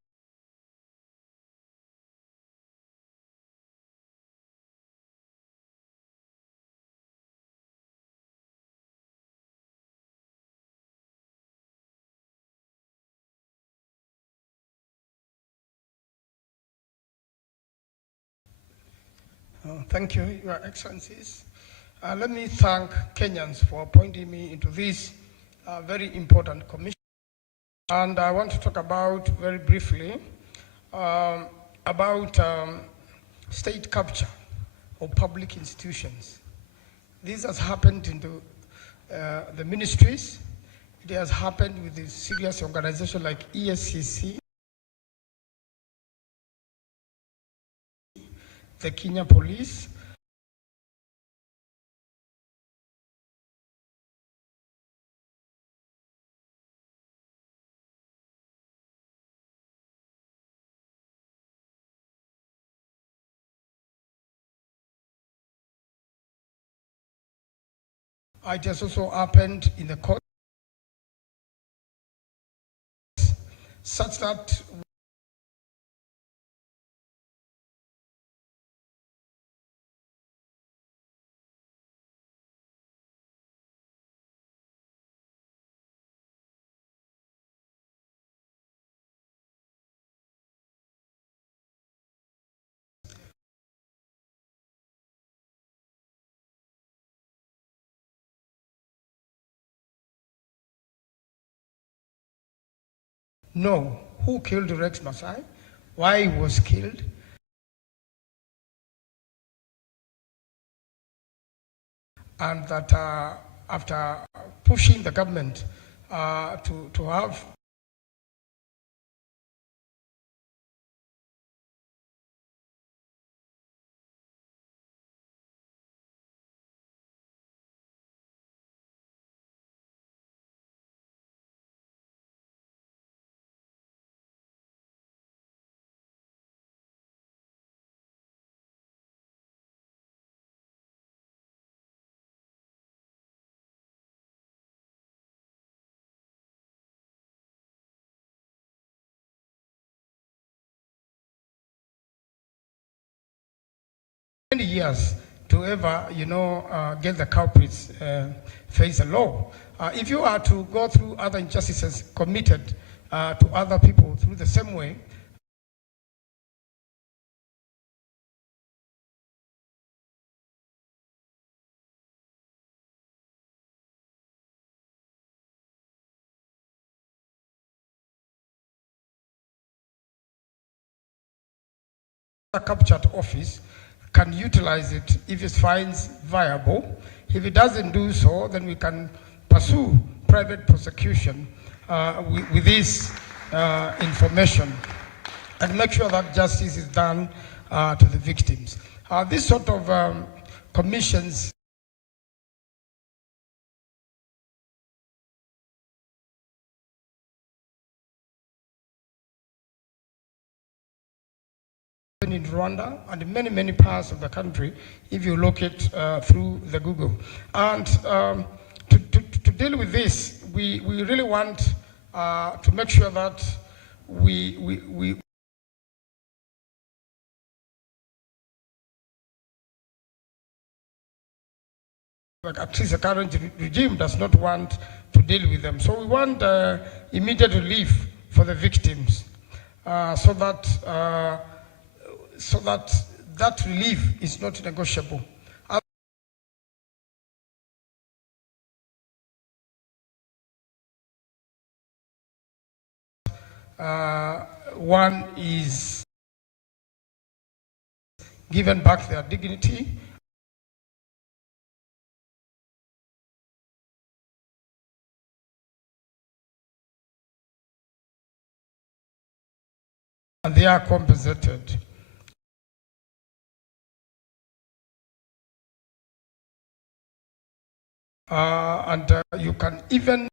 Thank you, Your Excellencies. Let me thank Kenyans for appointing me into this very important commission. And I want to talk about, very briefly, about state capture of public institutions. This has happened in the ministries. It has happened with the serious organizations like ESCC, the Kenya Police, it has also happened in the court, such that know who killed Rex Masai, why he was killed, and that after pushing the government to have many years to ever, get the culprits face the law. If you are to go through other injustices committed to other people through the same way, a captured office can utilize it if it finds viable. If it doesn't do so, then we can pursue private prosecution with this information and make sure that justice is done to the victims. This sort of commissions in Rwanda and in many parts of the country, if you look it through the Google. And to deal with this, we really want to make sure that we at least the current regime does not want to deal with them. So we want immediate relief for the victims so that relief is not negotiable. One is given back their dignity, and they are compensated. And you can even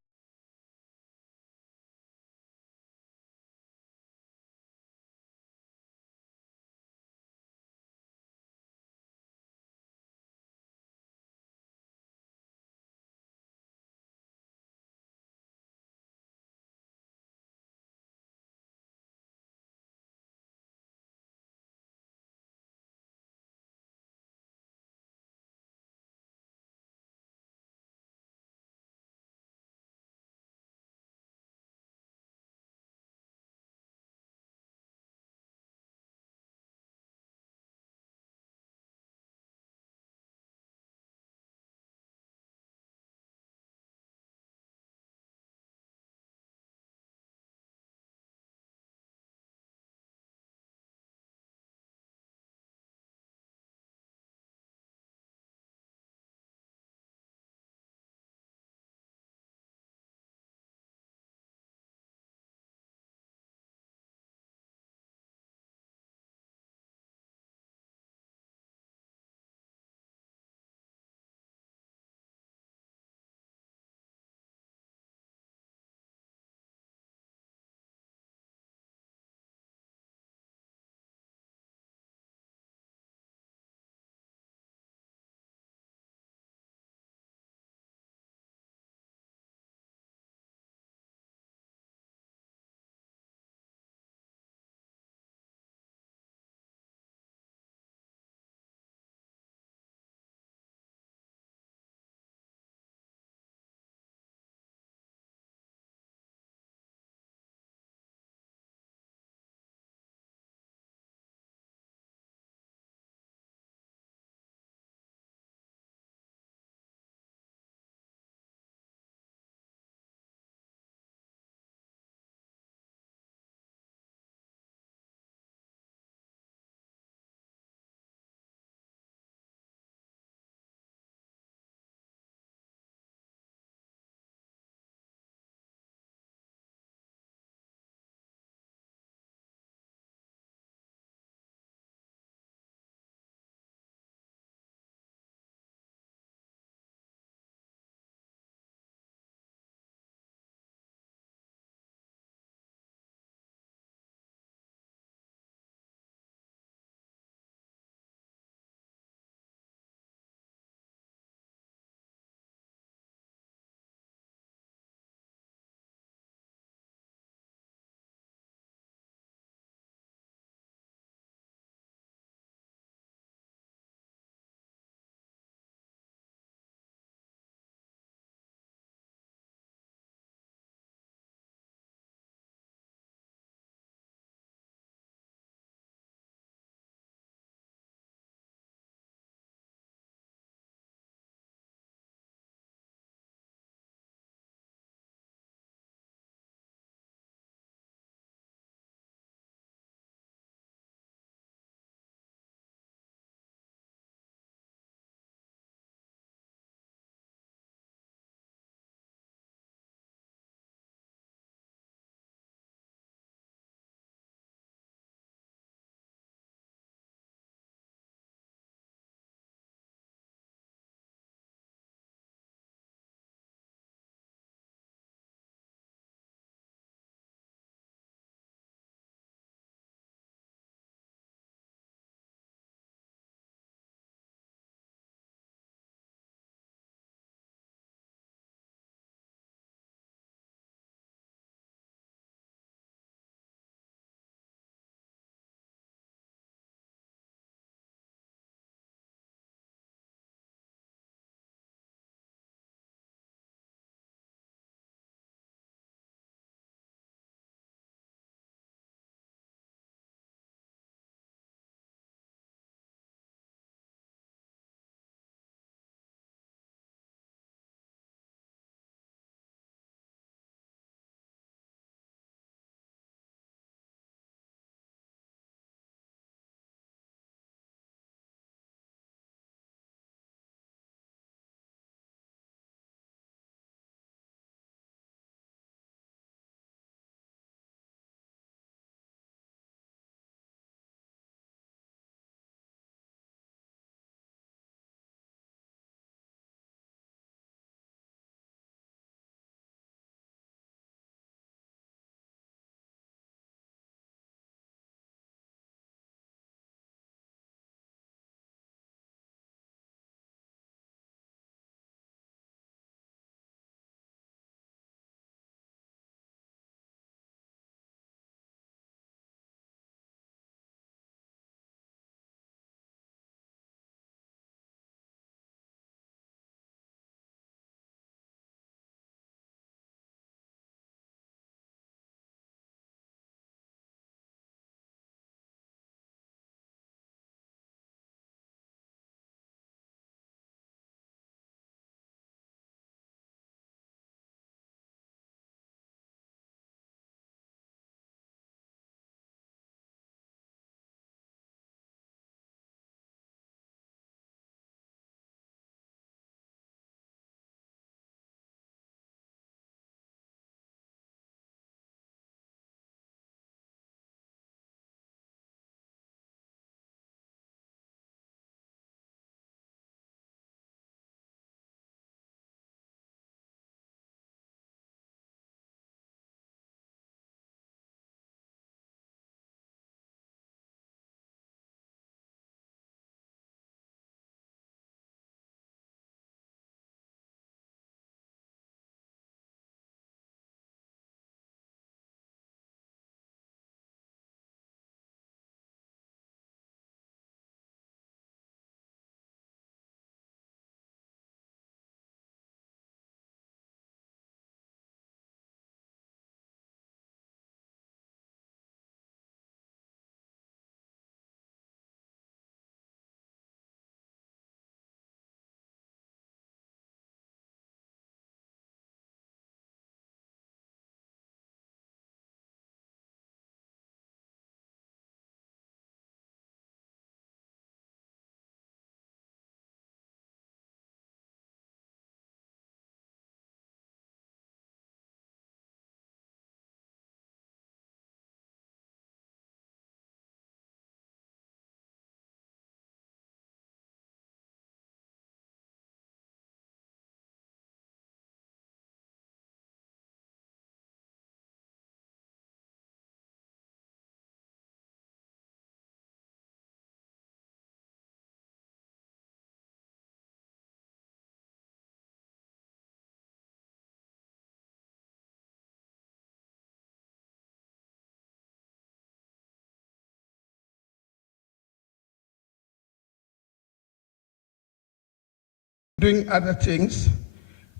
doing other things,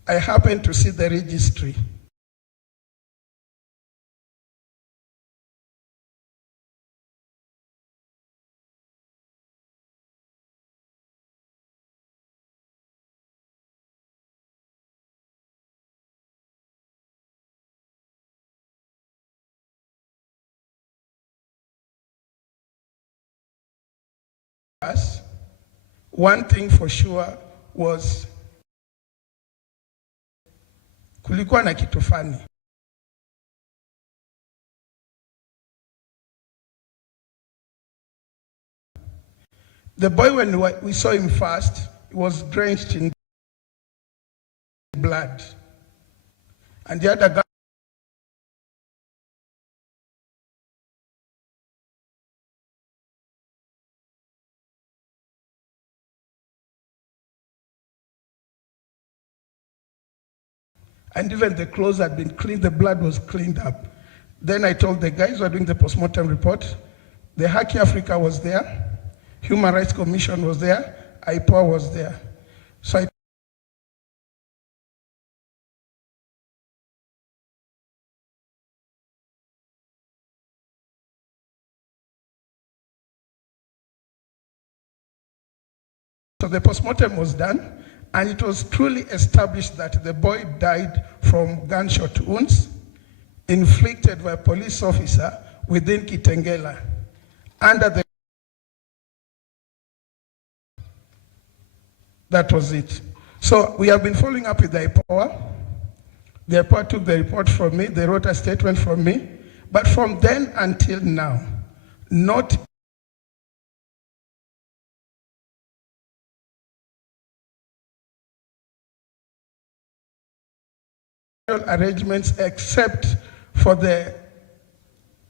I happened to see the registry. One thing for sure was kulikuwa na kitu fani. The boy, when we saw him first, he was drenched in blood. And the other guy, and even the clothes had been cleaned, the blood was cleaned up. Then I told the guys who were doing the postmortem report, the Haki Africa was there, Human Rights Commission was there, IPOA was there. So the postmortem was done, and it was truly established that the boy died from gunshot wounds inflicted by a police officer within Kitengela under the. That was it. So we have been following up with the IPOA. The IPOA took the report from me, they wrote a statement from me, but from then until now, not arrangements except for the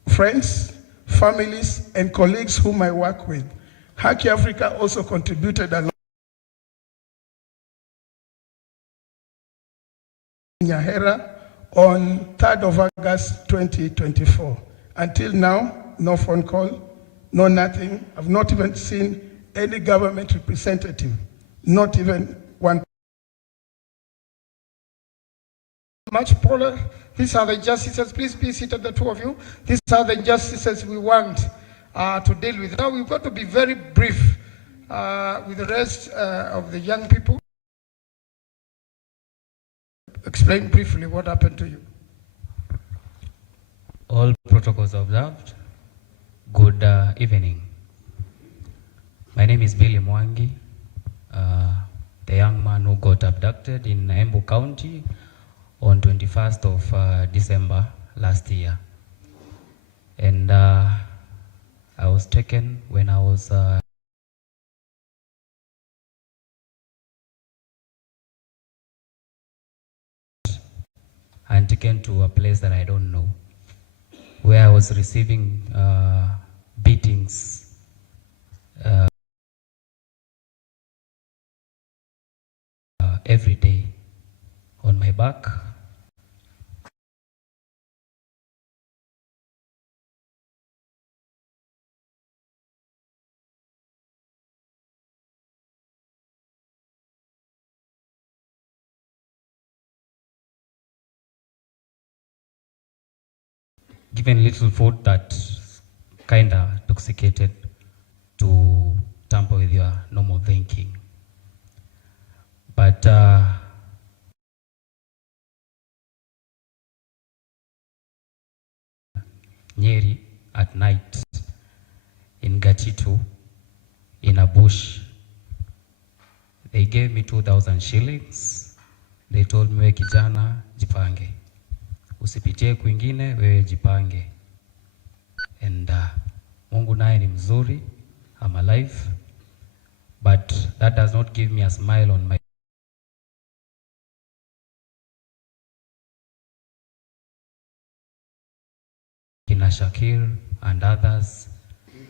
friends, families, and colleagues whom I work with. Haki Africa also contributed a lot. Nyahera on 3rd of August 2024. Until now, no phone call, no nothing. I've not even seen any government representative, not even one. Much, Paula. These are the justices. Please be seated, the two of you. These are the justices we want to deal with. Now we've got to be very brief with the rest of the young people. Explain briefly what happened to you. All protocols observed. Good evening. My name is Billy Mangi, the young man who got abducted in Embu County on 21st of December last year. And I was taken when I was and taken to a place that I don't know, where I was receiving beatings every day on my back. Given little food that kind of intoxicated to tamper with your normal thinking. But Nyeri at night in Gatitu in a bush, they gave me 2,000 shillings. They told me, we kijana jipange, usipitie kwingine, wewe jipange. And Mungu naye ni mzuri, I'm alive, but that does not give me a smile on my Kina Shakir and others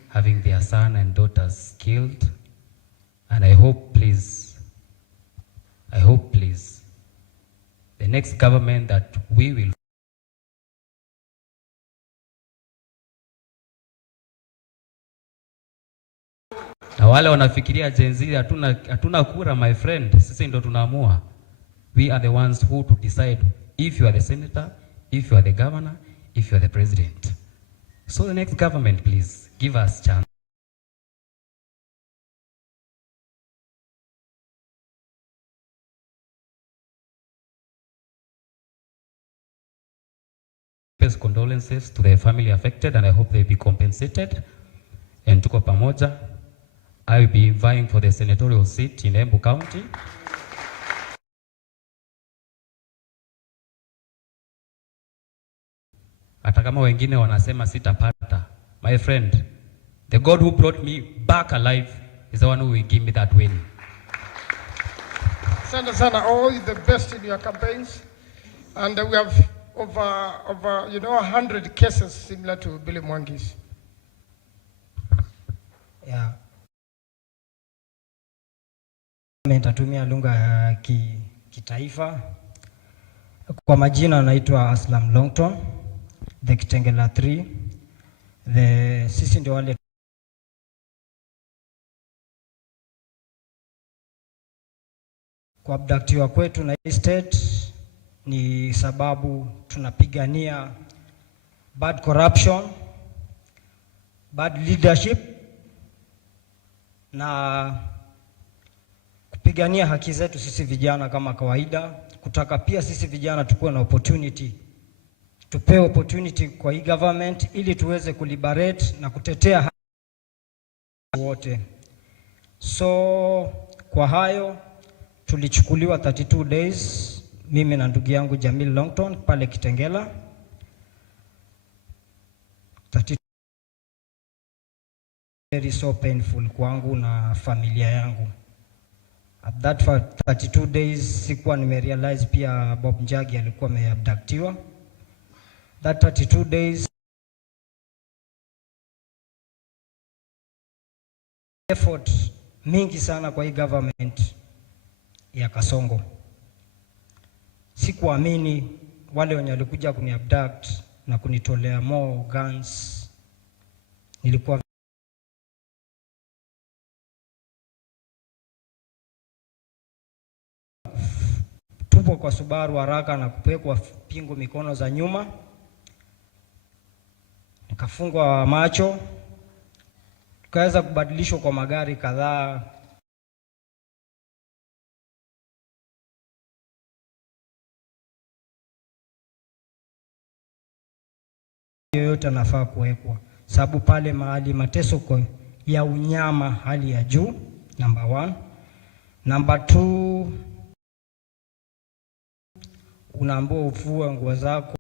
having their son and daughters killed. And I hope please, the next government that we will Na wale wanafikiria Gen Z hatuna kura, my friend, sisi ndo tunaamua. We are the ones who to decide if you are the senator, if you are the governor, if you are the president. So the next government, please give us chance. Best condolences to the family affected, and I hope they be compensated. And tuko pamoja. I will be vying for the senatorial seat in Embu County. Hata kama wengine wanasema sitapata, my friend, the God who brought me back alive is the one who will give me that win. Asante sana, all the best in your campaigns, and we have over 100 cases similar to Billy Mwangi's. Yeah. Nitatumia lugha ya kitaifa. Kwa majina naitwa Aslam Longton, the Kitengela 3. Sisi ndio wale kwa abductiwa kwetu na state ni sababu tunapigania bad corruption, bad leadership na kupigania haki zetu sisi vijana kama kawaida, kutaka pia sisi vijana tukuwe na opportunity, tupewe opportunity kwa hii government ili tuweze kuliberate na kutetea haki wote. So kwa hayo tulichukuliwa 32 days, mimi na ndugu yangu Jamil Longton pale Kitengela. 32 very so painful kwangu na familia yangu. At that 32 days sikuwa nimerealize pia Bob Njagi alikuwa ameabductiwa. That 32 days effort mingi sana kwa hii government ya Kasongo. Sikuamini wale wenye walikuja kuniabduct na kunitolea more guns. Nilikuwa tupo kwa Subaru haraka na kupekwa pingu mikono za nyuma, nikafungwa macho, tukaweza kubadilishwa kwa magari kadhaa. Yoyote anafaa kuwekwa, sababu pale mahali mateso kwa ya unyama hali ya juu, number 1. Number 2, unaambiwa ufue nguo zako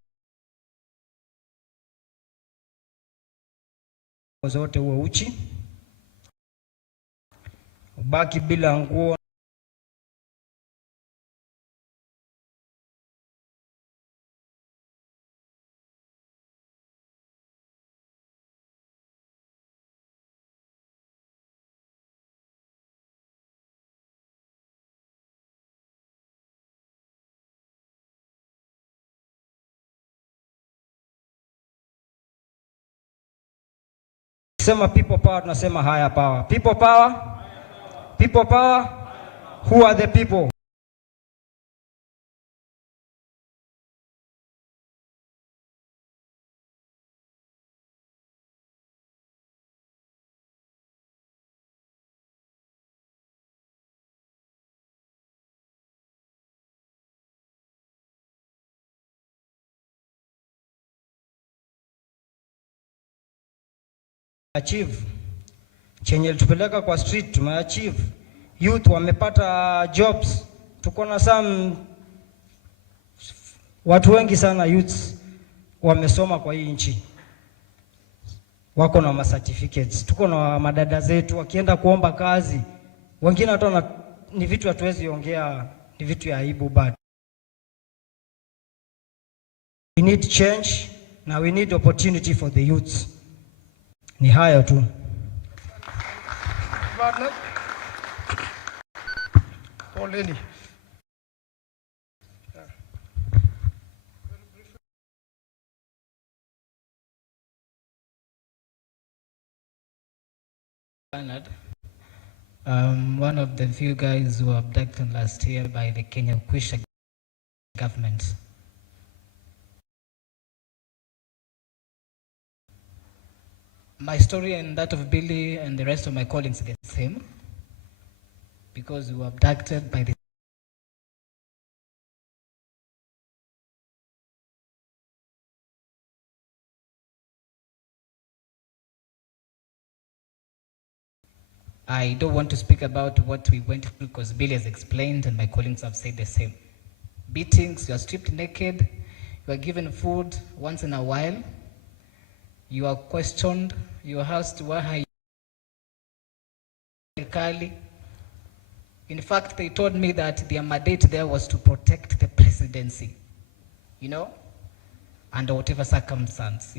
zote, uwe uchi, ubaki bila nguo. Sema people power, tunasema higher power. People power? People power? Who are the people? Achieve chenye tupeleka kwa street tumeachieve. Youth wamepata jobs, tuko na watu wengi sana youths wamesoma kwa hii nchi, wako na certificates. Tuko na madada zetu wakienda kuomba kazi, wengine hata ni vitu hatuwezi ongea, ni vitu ya aibu. But we need change na we need opportunity for the youths. Ni hayo tu. Poleni. one of the few guys who were abducted last year by the Kenya Kwisha government. My story and that of Billy and the rest of my colleagues is the same, because we were abducted by the I don't want to speak about what we went through because Billy has explained and my colleagues have said the same. Beatings, you are stripped naked, you are given food once in a while, you are questioned, you are asked why Kali. In fact, they told me that their mandate there was to protect the presidency, you know, under whatever circumstance.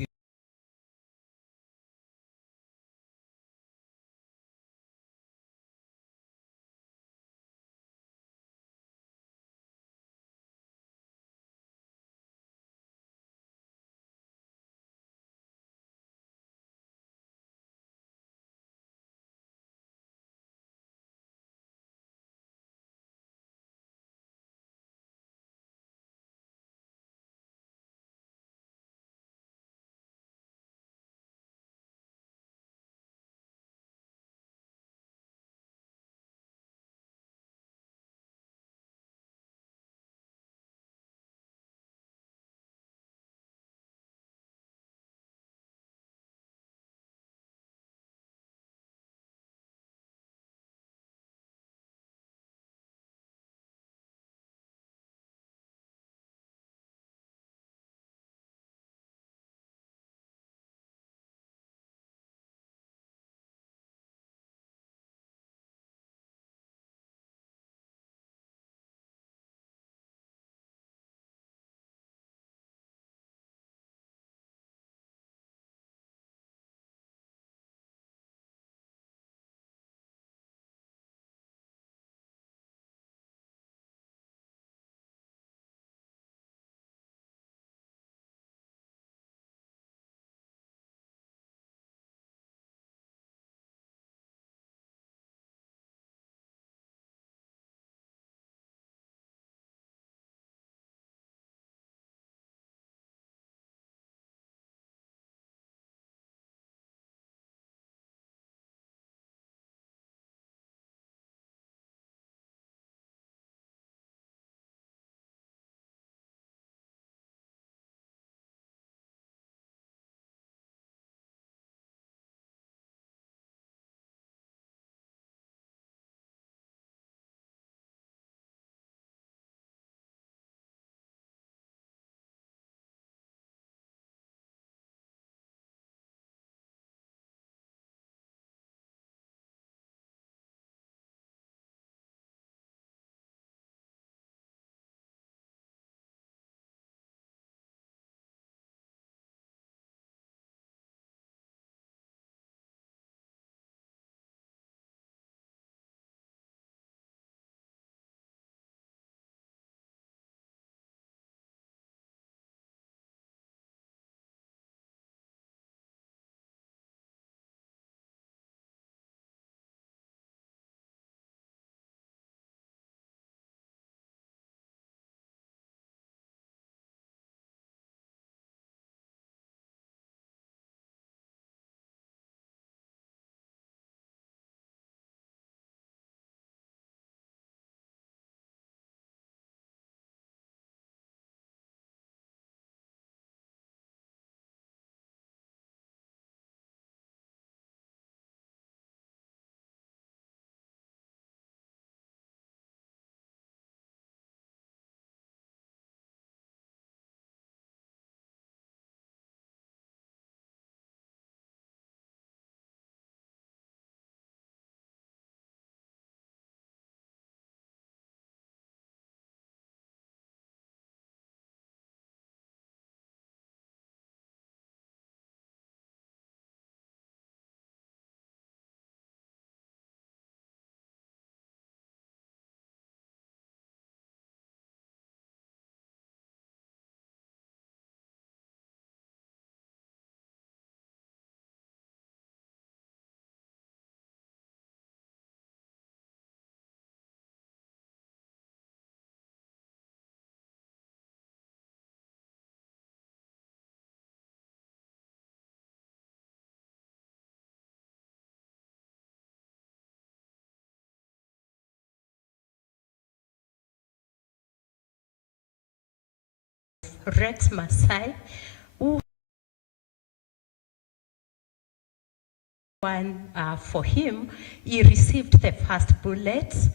Rex Masai, who for him, he received the first bullets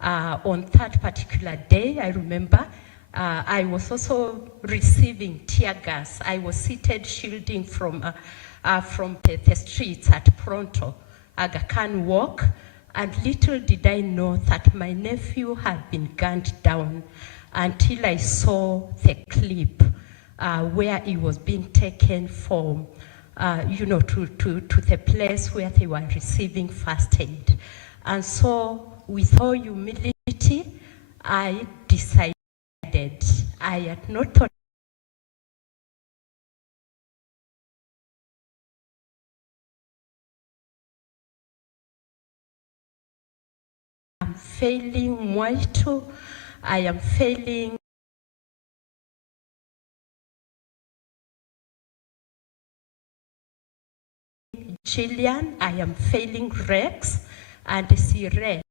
on that particular day. I remember I was also receiving tear gas. I was seated shielding from the streets at Pronto, Aga Khan Walk, and little did I know that my nephew had been gunned down until I saw the clip where he was being taken from to the place where they were receiving first aid. And so, with all humility, I decided I had not thought I'm failing Mwaito, I am failing Gillian, I am failing Rex, and she rests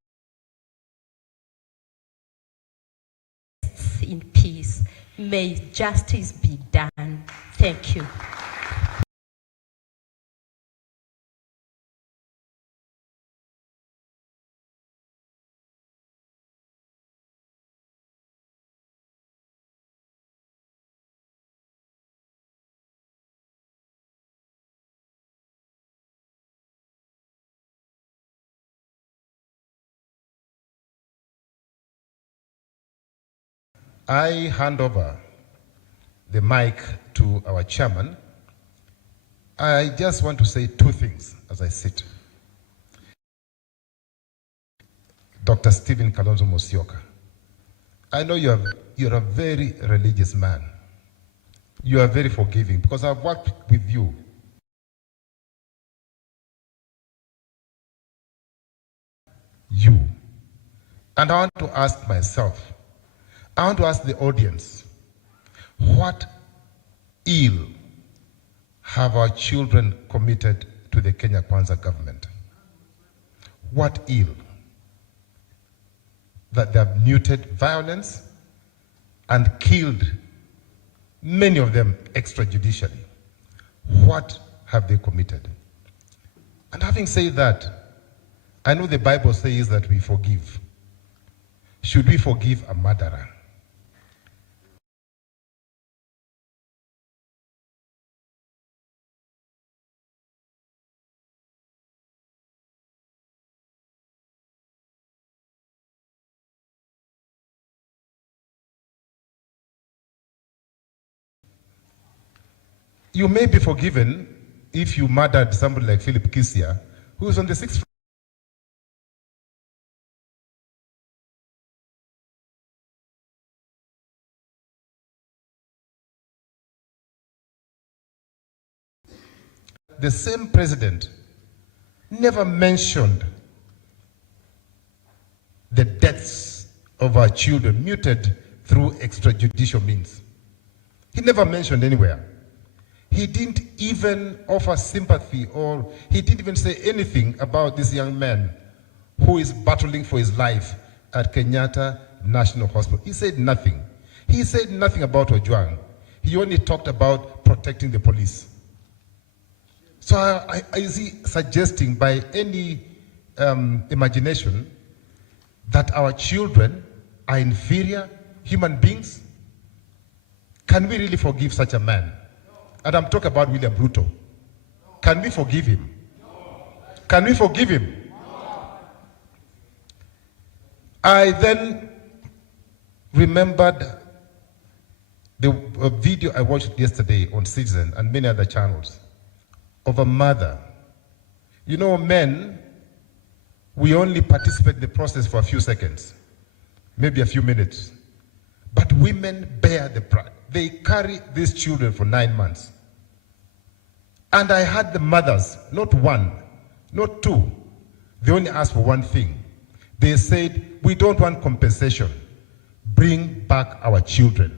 in peace. May justice be done. Thank you. I hand over the mic to our chairman. I just want to say two things as I sit. Dr. Stephen Kalonzo Musyoka, I know you're a very religious man. You are very forgiving because I've worked with you. And I want to ask myself, I want to ask the audience, what ill have our children committed to the Kenya Kwanza government? What ill? That they have muted violence and killed many of them extrajudicially. What have they committed? And having said that, I know the Bible says that we forgive. Should we forgive a murderer? You may be forgiven if you murdered somebody like Philip Kisia, who is on the 6th floor. The same president never mentioned the deaths of our children muted through extrajudicial means. He never mentioned anywhere. He didn't even offer sympathy, or he didn't even say anything about this young man who is battling for his life at Kenyatta National Hospital. He said nothing. He said nothing about Ojwang. He only talked about protecting the police. So I see suggesting by any imagination that our children are inferior human beings. Can we really forgive such a man? And I'm talking about William Ruto. Can we forgive him? Can we forgive him? I then remembered the video I watched yesterday on Citizen and many other channels of a mother. You know, men, we only participate in the process for a few seconds, maybe a few minutes. But women bear the brunt. They carry these children for 9 months. And I had the mothers, not one, not two. They only asked for one thing. They said, we don't want compensation. Bring back our children.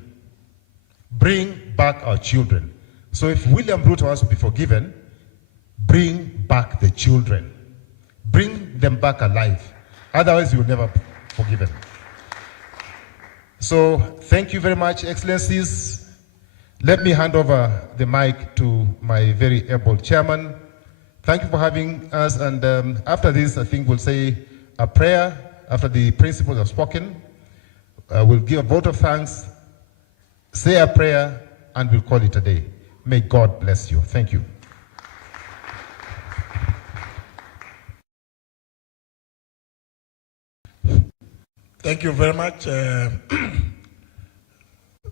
Bring back our children. So if William Ruto wants to be forgiven, bring back the children. Bring them back alive. Otherwise, you'll never forgive them. So, thank you very much, Excellencies. Let me hand over the mic to my very able chairman. Thank you for having us, and after this, I think we'll say a prayer after the principals have spoken. We'll give a vote of thanks, say a prayer, and we'll call it a day. May God bless you. Thank you. Thank you very much,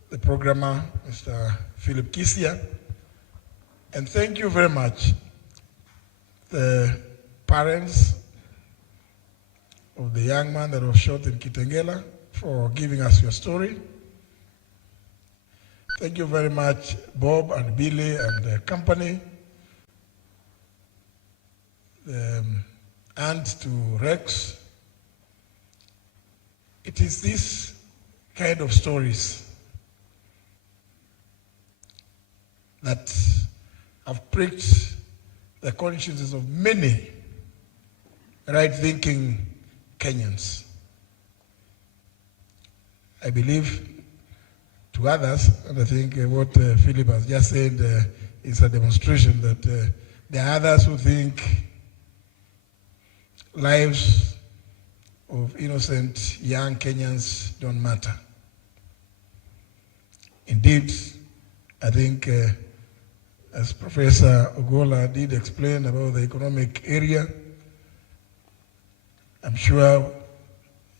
the programmer, Mr. Philip Kisia. And thank you very much, the parents of the young man that was shot in Kitengela, for giving us your story. Thank you very much, Bob and Billy and the company, and to Rex. It is this kind of stories that have pricked the consciences of many right-thinking Kenyans. I believe to others, and I think what Philip has just said is a demonstration that there are others who think lives of innocent young Kenyans don't matter. Indeed, I think as Professor Ogola did explain about the economic area, I'm sure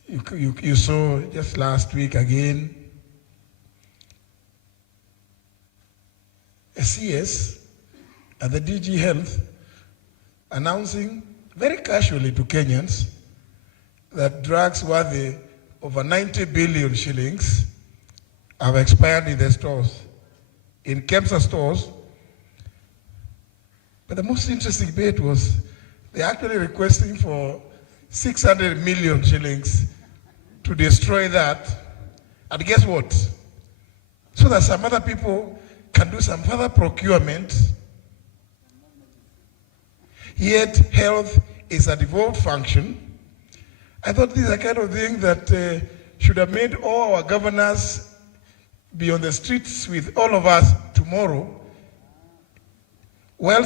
you saw just last week again a CS at the DG Health announcing very casually to Kenyans that drugs worthy over 90 billion shillings have expired in the stores, in KEMSA stores. But the most interesting bit was they're actually requesting for 600 million shillings to destroy that. And guess what? So that some other people can do some further procurement. Yet health is a devolved function. I thought this is a kind of thing that should have made all our governors be on the streets with all of us tomorrow while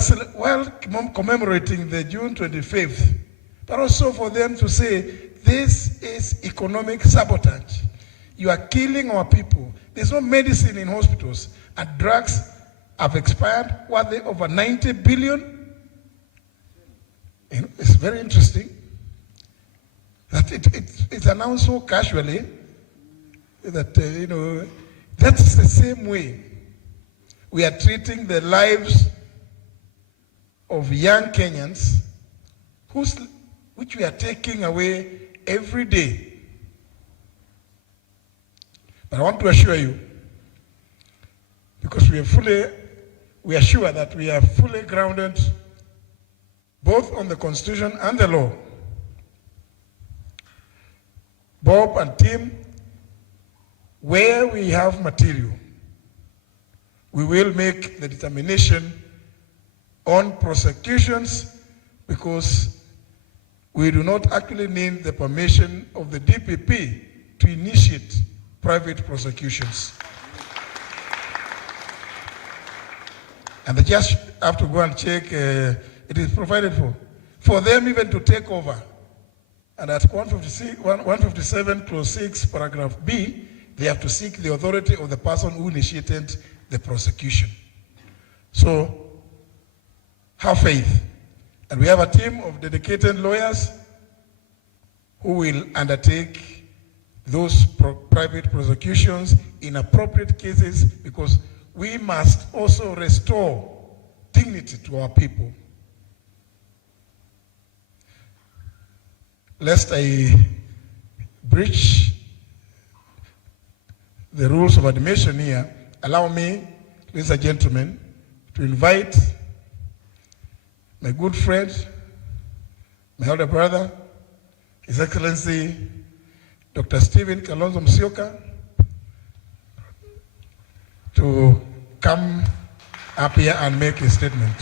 commemorating the June 25th, but also for them to say, this is economic sabotage. You are killing our people. There's no medicine in hospitals, and drugs have expired. Were they over 90 billion? It's very interesting that it's announced so casually that, that's the same way we are treating the lives of young Kenyans which we are taking away every day. But I want to assure you, because we are sure that we are fully grounded both on the Constitution and the law. Bob and team, where we have material, we will make the determination on prosecutions, because we do not actually need the permission of the DPP to initiate private prosecutions. And they just have to go and check, it is provided for them even to take over. And at 157 clause 6 paragraph B, they have to seek the authority of the person who initiated the prosecution. So, have faith. And we have a team of dedicated lawyers who will undertake those private prosecutions in appropriate cases, because we must also restore dignity to our people. Lest I breach the rules of admission here, allow me, ladies and gentlemen, to invite my good friend, my elder brother, His Excellency Dr. Stephen Kalonzo Musyoka, to come up here and make a statement.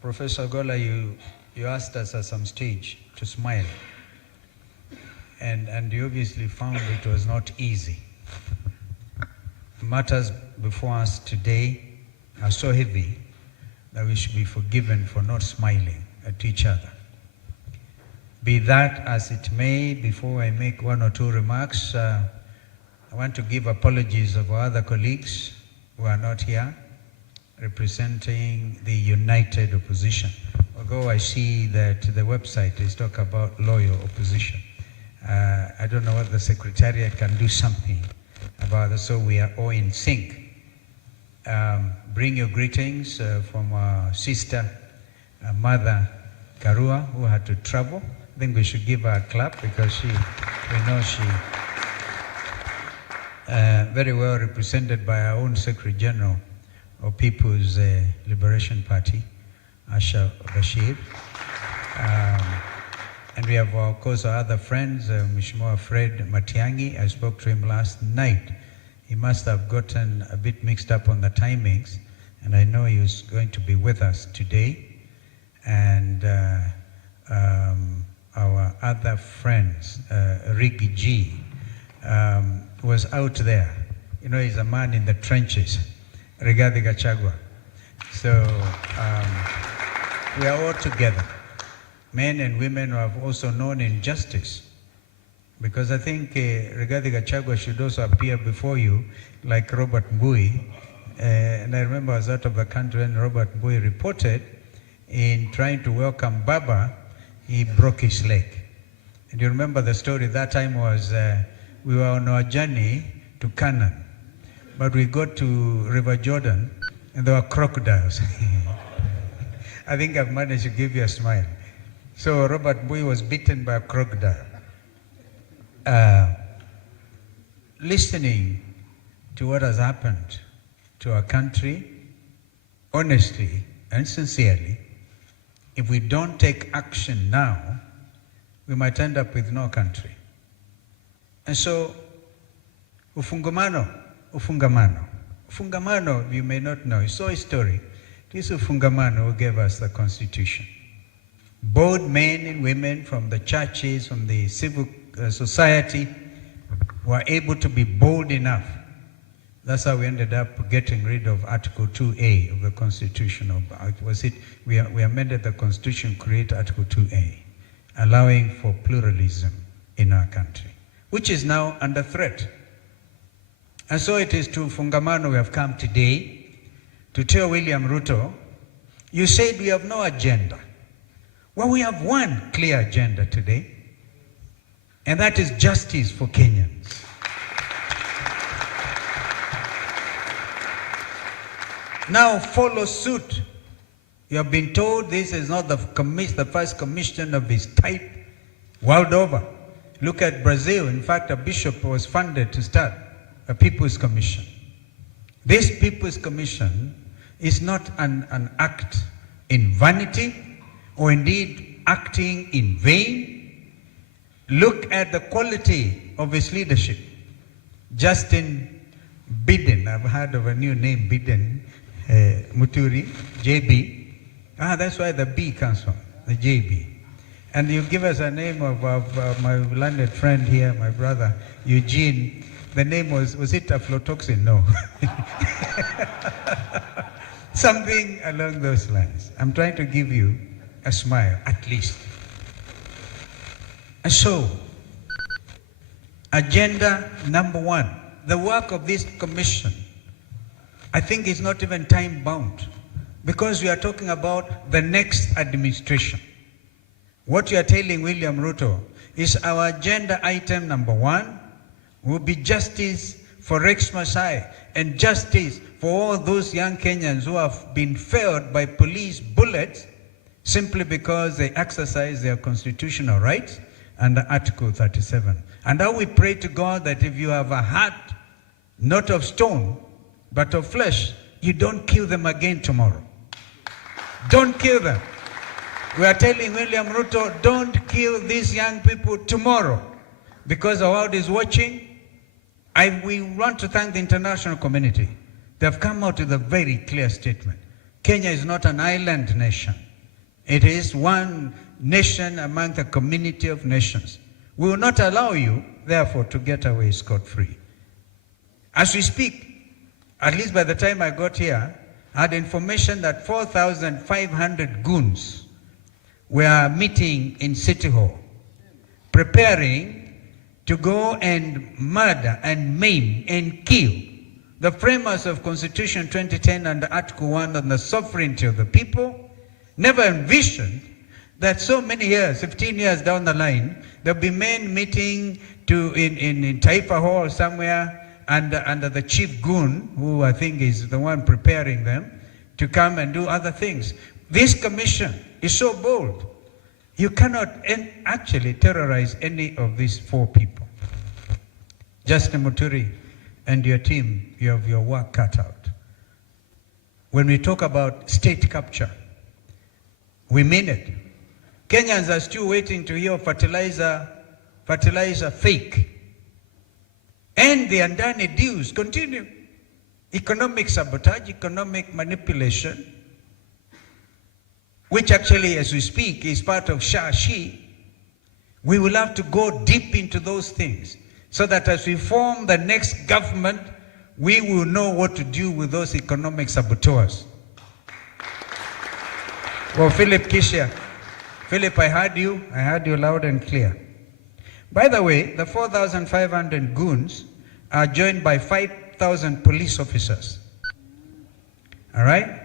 Professor Gola, you asked us at some stage to smile. And you obviously found it was not easy. Matters before us today are so heavy that we should be forgiven for not smiling at each other. Be that as it may, before I make one or two remarks, I want to give apologies of our other colleagues who are not here, representing the united opposition. Although I see that the website is talking about loyal opposition. I don't know whether the Secretariat can do something about it, so we are all in sync. Bring your greetings from our sister, Mother Karua, who had to travel. I think we should give her a clap because we know she very well represented by our own Secretary General of People's Liberation Party, Asha Bashir. And we have, of course, our other friends, Mheshimiwa Fred Matiang'i. I spoke to him last night. He must have gotten a bit mixed up on the timings, and I know he was going to be with us today. And our other friends, Ricky G, was out there. You know, he's a man in the trenches, Rigathi Gachagua. So we are all together. Men and women who have also known injustice. Because I think Rigathi Gachagua should also appear before you like Robert Mbui. And I remember I was out of the country when Robert Mbui reported in trying to welcome Baba, he broke his leg. And you remember the story that time was we were on our journey to Canaan. But we got to River Jordan and there were crocodiles. I think I've managed to give you a smile. So Robert Mbui was bitten by a crocodile. Listening to what has happened to our country, honestly and sincerely, if we don't take action now, we might end up with no country. And so, Ufungamano, you may not know, it's so historic. This Ufungamano who gave us the Constitution. Both men and women from the churches, from the civil society, were able to be bold enough. That's how we ended up getting rid of Article 2A of the Constitution. We amended the Constitution, create Article 2A, allowing for pluralism in our country, which is now under threat. And so it is to Ufungamano we have come today to tell William Ruto, you said we have no agenda. Well, we have one clear agenda today, and that is justice for Kenyans. Now follow suit. You have been told this is not the first commission of its type world over. Look at Brazil. In fact, a bishop was funded to start a People's Commission. This People's Commission is not an act in vanity or indeed acting in vain. Look at the quality of its leadership. Justin Biden, I've heard of a new name, Biden, Muturi, JB. That's why the B comes from, the JB. And you give us a name of my landed friend here, my brother, Eugene. The name was it aflatoxin? No. Something along those lines. I'm trying to give you a smile, at least. And so, agenda number one, the work of this commission, I think is not even time-bound, because we are talking about the next administration. What you are telling William Ruto is our agenda item number one will be justice for Rex Masai and justice for all those young Kenyans who have been failed by police bullets simply because they exercise their constitutional rights under Article 37. And now we pray to God that if you have a heart not of stone but of flesh, you don't kill them again tomorrow. Don't kill them. We are telling William Ruto, don't kill these young people tomorrow, because the world is watching. We want to thank the international community. They have come out with a very clear statement. Kenya is not an island nation. It is one nation among the community of nations. We will not allow you, therefore, to get away scot-free. As we speak, at least by the time I got here, I had information that 4,500 goons were meeting in City Hall, preparing to go and murder and maim and kill the framers of Constitution 2010 and Article 1 on the sovereignty of the people. Never envisioned that so many years, 15 years down the line, there'll be men meeting in Taifa Hall somewhere under the chief goon, who I think is the one preparing them, to come and do other things. This commission is so bold. You cannot actually terrorize any of these four people. Justin Muturi and your team, you have your work cut out. When we talk about state capture, we mean it. Kenyans are still waiting to hear fertilizer fake. And the Andani deals continue. Economic sabotage, economic manipulation, which actually, as we speak, is part of Shashi. We will have to go deep into those things so that as we form the next government, we will know what to do with those economic saboteurs. Well, Philip Kisia, Philip, I heard you loud and clear. By the way, the 4,500 goons are joined by 5,000 police officers. All right?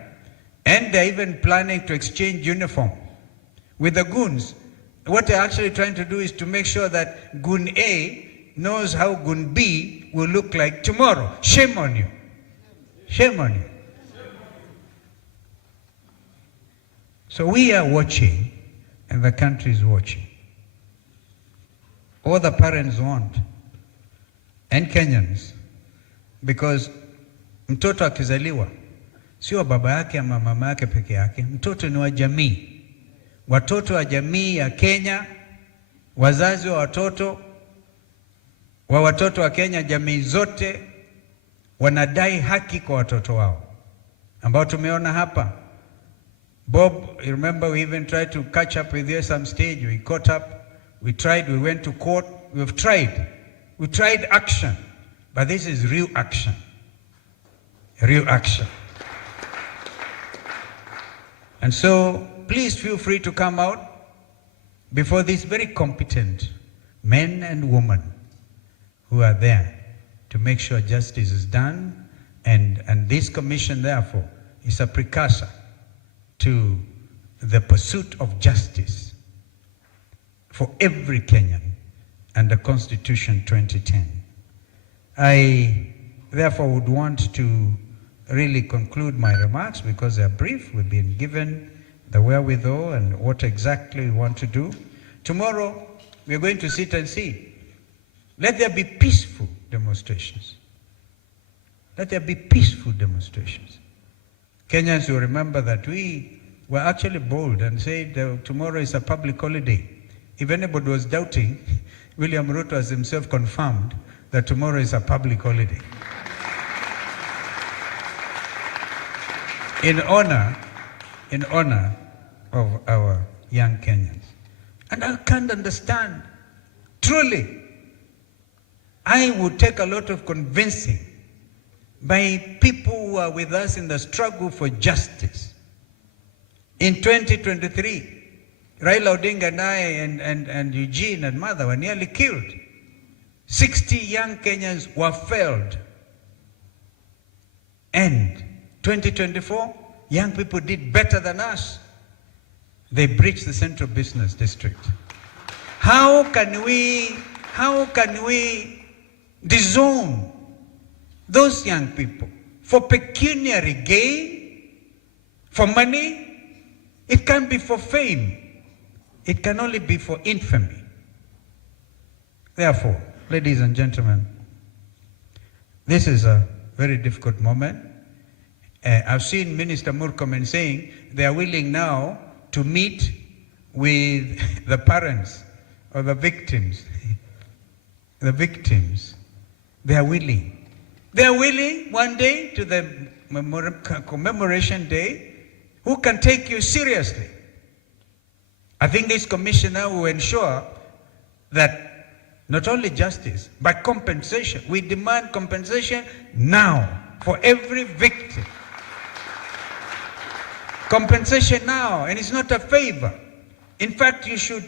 And they're even planning to exchange uniform with the goons. What they're actually trying to do is to make sure that goon A knows how goon B will look like tomorrow. Shame on you. Shame on you. So we are watching, and the country is watching. All the parents want, and Kenyans, because mtoto akizaliwa sio baba yake ama mama yake peke yake, mtoto ni wa jamii. Watoto wa jamii ya Kenya, wazazi wa watoto wa Kenya, jamii zote wanadai haki kwa watoto wao, ambao tumeona hapa. Bob, you remember we even tried to catch up with you at some stage. We caught up, we tried, we went to court, we've tried. We tried action, but this is real action. Real action. And so, please feel free to come out before these very competent men and women who are there to make sure justice is done. And this commission, therefore, is a precursor to the pursuit of justice for every Kenyan under Constitution 2010. I, therefore, would want to really conclude my remarks because they're brief. We've been given the wherewithal and what exactly we want to do. Tomorrow, we're going to sit and see. Let there be peaceful demonstrations. Let there be peaceful demonstrations. Kenyans will remember that we were actually bold and said tomorrow is a public holiday. If anybody was doubting, William Ruto has himself confirmed that tomorrow is a public holiday. In honor of our young Kenyans. And I can't understand, truly, I would take a lot of convincing by people who are with us in the struggle for justice. In 2023, Raila Odinga and I and Eugene and Mother were nearly killed. 60 young Kenyans were felled. And 2024, young people did better than us. They breached the Central Business District. How can we disown those young people for pecuniary gain, for money? It can't be for fame. It can only be for infamy. Therefore, ladies and gentlemen, this is a very difficult moment. I've seen Minister Murkomen saying they are willing now to meet with the parents of the victims. The victims. They are willing. They are willing one day to the commemoration day who can take you seriously. I think this commissioner will ensure that not only justice, but compensation. We demand compensation now for every victim. Compensation now, and it's not a favor. In fact, you should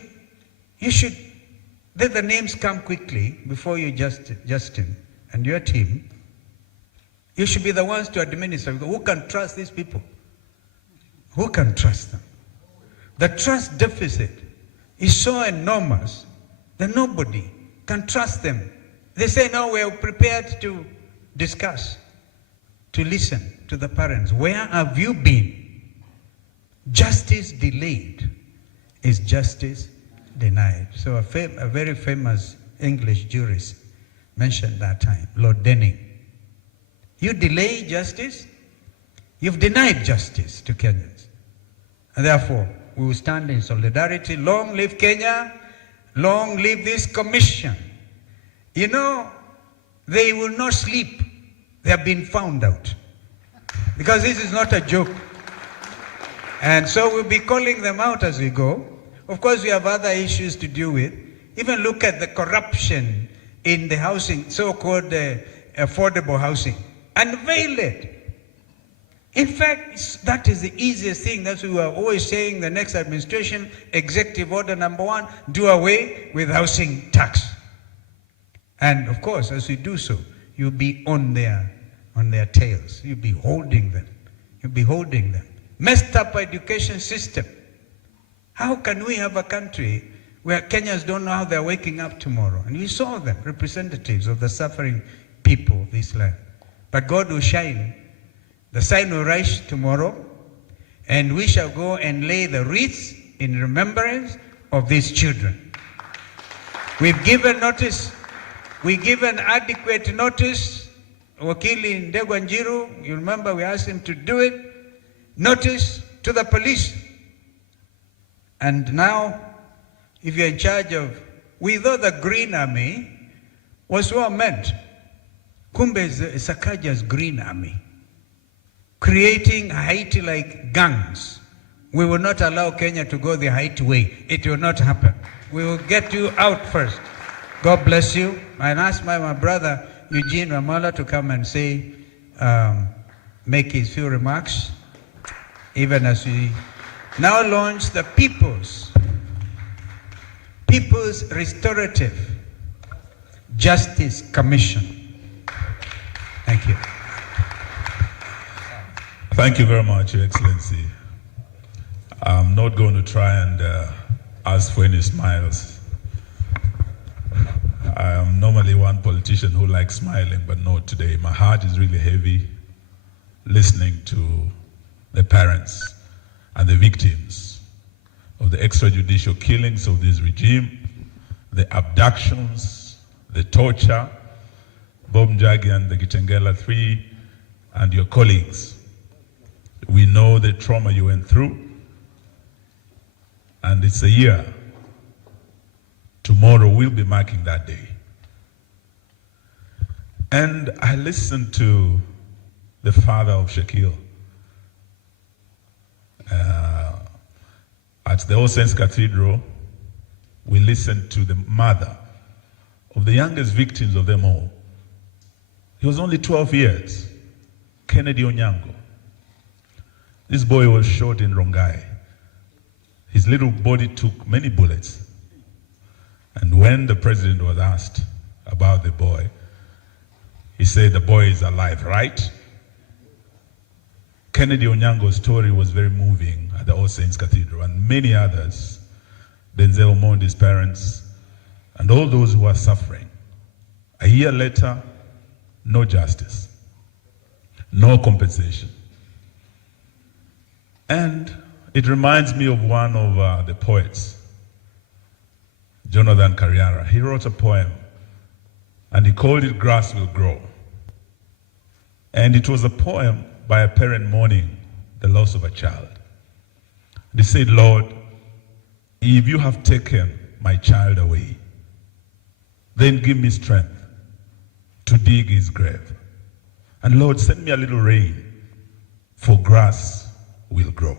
let the names come quickly before you, Justin, and your team. You should be the ones to administer. Who can trust these people? Who can trust them? The trust deficit is so enormous that nobody can trust them. They say, no, we are prepared to discuss, to listen to the parents. Where have you been? Justice delayed is justice denied. So a very famous English jurist mentioned that time, Lord Denning. You delay justice, you've denied justice to Kenyans. And therefore, we will stand in solidarity. Long live Kenya, long live this commission. You know, they will not sleep. They have been found out. Because this is not a joke. And so we'll be calling them out as we go. Of course, we have other issues to deal with. Even look at the corruption in the housing, so-called affordable housing. Unveil it. In fact, that is the easiest thing. That's what we are always saying, the next administration, executive order number 1, do away with housing tax. And of course, as we do so, you'll be on their tails. You'll be holding them. You'll be holding them. Messed up education system. How can we have a country where Kenyans don't know how they're waking up tomorrow? And we saw them, representatives of the suffering people of this land. But God will shine. The sun will rise tomorrow, and we shall go and lay the wreaths in remembrance of these children. We've given notice. We've given adequate notice. Wakili Ndegwanjiru, you remember we asked him to do it. Notice to the police. And now, if you're in charge of, we thought the Green Army was well meant. Kumbe is Sakaja's Green Army, creating Haiti-like gangs. We will not allow Kenya to go the Haiti way. It will not happen. We will get you out first. God bless you. I asked my brother Eugene Ramala to come and say, make his few remarks, even as we now launch the People's Restorative Justice Commission. Thank you. Thank you very much, Your Excellency. I'm not going to try and ask for any smiles. I am normally one politician who likes smiling, but not today. My heart is really heavy listening to the parents and the victims of the extrajudicial killings of this regime, the abductions, the torture, Bob Njagi and the Gitengela 3, and your colleagues. We know the trauma you went through, and it's a year. Tomorrow we'll be marking that day. And I listened to the father of Shakil at the All Saints Cathedral. We listened to the mother of the youngest victims of them all. He was only 12 years, Kennedy Onyango. This boy was shot in Rongai. His little body took many bullets. And when the president was asked about the boy, he said, the boy is alive, right? Kennedy Onyango's story was very moving at the All Saints Cathedral, and many others, Denzel Mondi's parents, and all those who are suffering. A year later, no justice, no compensation. And it reminds me of one of the poets, Jonathan Carriara. He wrote a poem, and he called it Grass Will Grow. And it was a poem by a parent mourning the loss of a child. They said, Lord, if you have taken my child away, then give me strength to dig his grave. And Lord, send me a little rain, for grass will grow.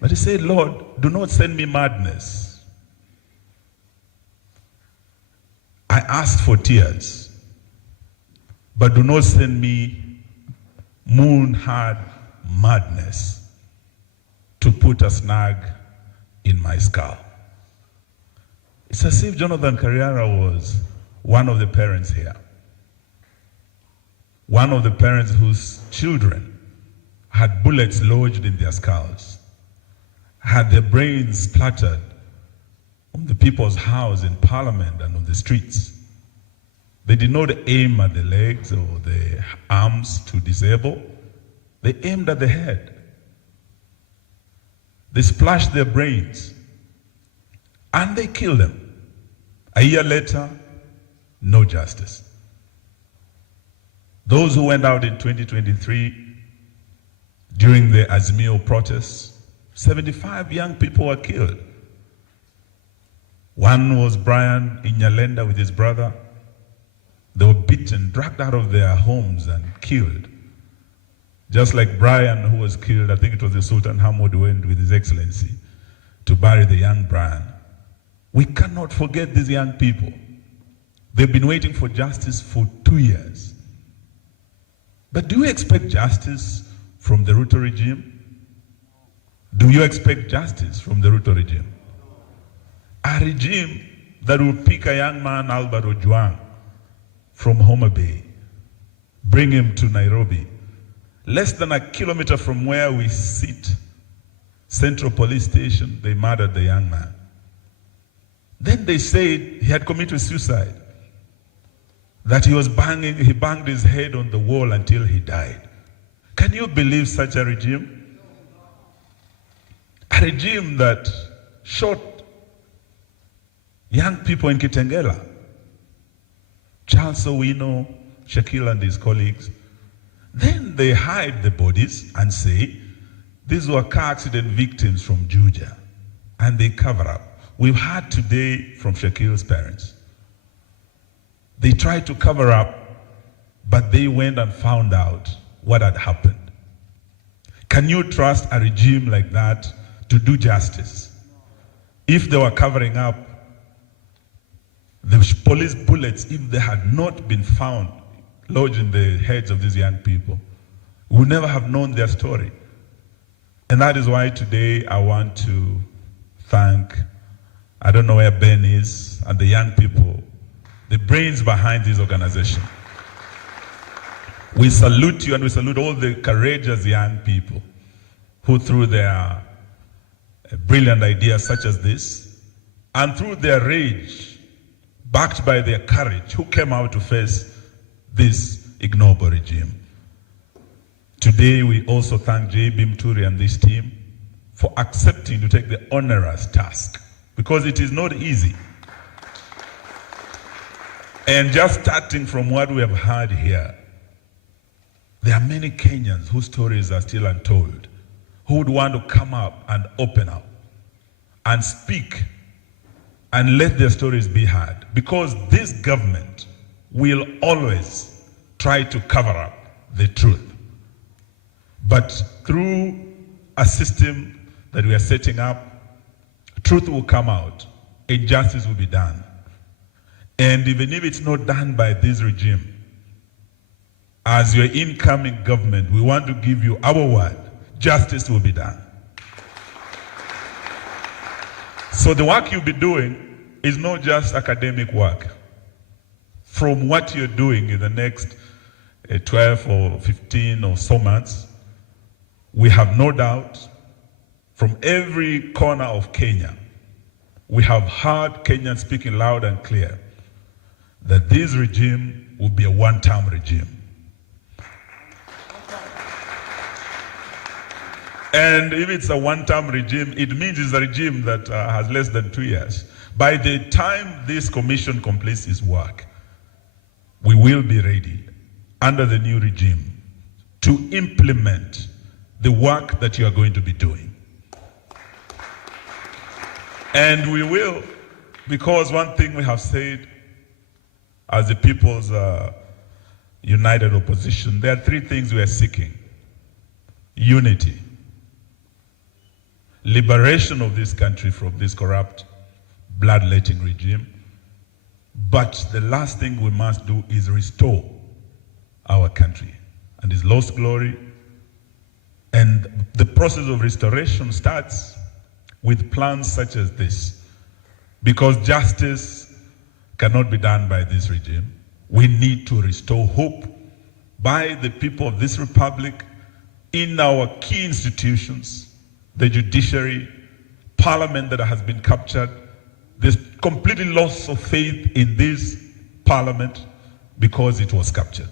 But he said, Lord, do not send me madness. I asked for tears, but do not send me moon-hard madness to put a snag in my skull. It's as if Jonathan Carriera was one of the parents here. One of the parents whose children had bullets lodged in their skulls, had their brains splattered on the people's house in Parliament and on the streets. They did not aim at the legs or the arms to disable. They aimed at the head. They splashed their brains and they killed them. A year later, no justice. Those who went out in 2023 during the Azimio protests, 75 young people were killed. One was Brian in Nyalenda with his brother. They were beaten, dragged out of their homes and killed. Just like Brian, who was killed, I think it was the Sultan Hamoud went with His Excellency to bury the young Brian. We cannot forget these young people. They've been waiting for justice for 2 years. But do you expect justice from the Ruto regime? Do you expect justice from the Ruto regime? A regime that will pick a young man, Albertojwang, from Homa Bay, bring him to Nairobi, less than a kilometer from where we sit, Central Police Station, they murdered the young man. Then they said he had committed suicide, that he banged his head on the wall until he died. Can you believe such a regime? A regime that shot young people in Kitengela, Charles Owino, Shakil and his colleagues. Then they hide the bodies and say, these were car accident victims from Juja, and they cover up. We've heard today from Shakil's parents. They tried to cover up, but they went and found out what had happened. Can you trust a regime like that to do justice? If they were covering up, the police bullets, if they had not been found lodged in the heads of these young people, we would never have known their story. And that is why today I want to thank, I don't know where Ben is, and the young people, the brains behind this organization. We salute you and we salute all the courageous young people who through their brilliant ideas such as this, and through their rage, backed by their courage, who came out to face this ignoble regime. Today we also thank J.B. Mturi and this team for accepting to take the onerous task, because it is not easy. And just starting from what we have heard here, there are many Kenyans whose stories are still untold, who would want to come up and open up and speak and let their stories be heard. Because this government will always try to cover up the truth. But through a system that we are setting up, truth will come out and justice will be done. And even if it's not done by this regime, as your incoming government, we want to give you our word, justice will be done. So the work you'll be doing is not just academic work. From what you're doing in the next 12 or 15 or so months, we have no doubt from every corner of Kenya, we have heard Kenyans speaking loud and clear that this regime will be a one-term regime. And if it's a one-term regime, it means it's a regime that has less than 2 years. By the time this commission completes its work, we will be ready under the new regime to implement the work that you are going to be doing. And we will, because one thing we have said as the People's United Opposition, there are 3 things we are seeking. Unity. liberation of this country from this corrupt, bloodletting regime. But the last thing we must do is restore our country and its lost glory. And the process of restoration starts with plans such as this, because justice cannot be done by this regime. We need to restore hope by the people of this republic in our key institutions, the judiciary, parliament that has been captured. There's completely loss of faith in this parliament because it was captured.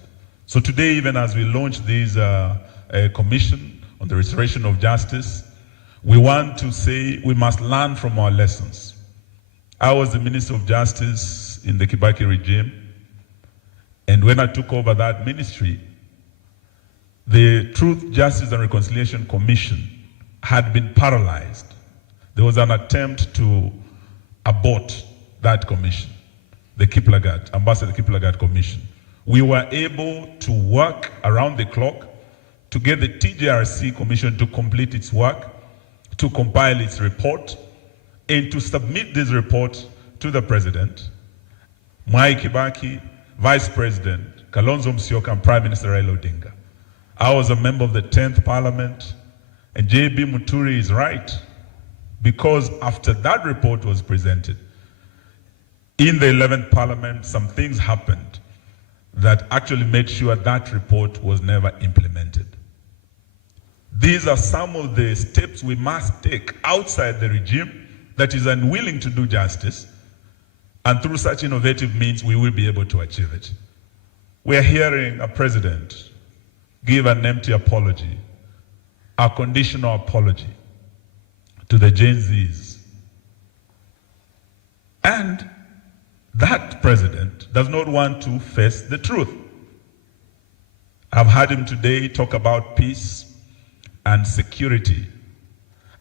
So today, even as we launch this commission on the restoration of justice, we want to say we must learn from our lessons. I was the Minister of Justice in the Kibaki regime, and when I took over that ministry, the Truth, Justice and Reconciliation Commission had been paralyzed. There was an attempt to abort that commission, the Kiplagat, Ambassador Kiplagat Commission. We were able to work around the clock to get the TJRC Commission to complete its work, to compile its report, and to submit this report to the President, Mwai Kibaki, Vice President Kalonzo Musyoka, and Prime Minister Raila Odinga. I was a member of the 10th Parliament, and J.B. Muturi is right, because after that report was presented, in the 11th Parliament, some things happened that actually made sure that report was never implemented. These are some of the steps we must take outside the regime that is unwilling to do justice, and through such innovative means, we will be able to achieve it. We are hearing a president give an empty apology, a conditional apology to the Gen Zs. And that president does not want to face the truth. I've heard him today talk about peace and security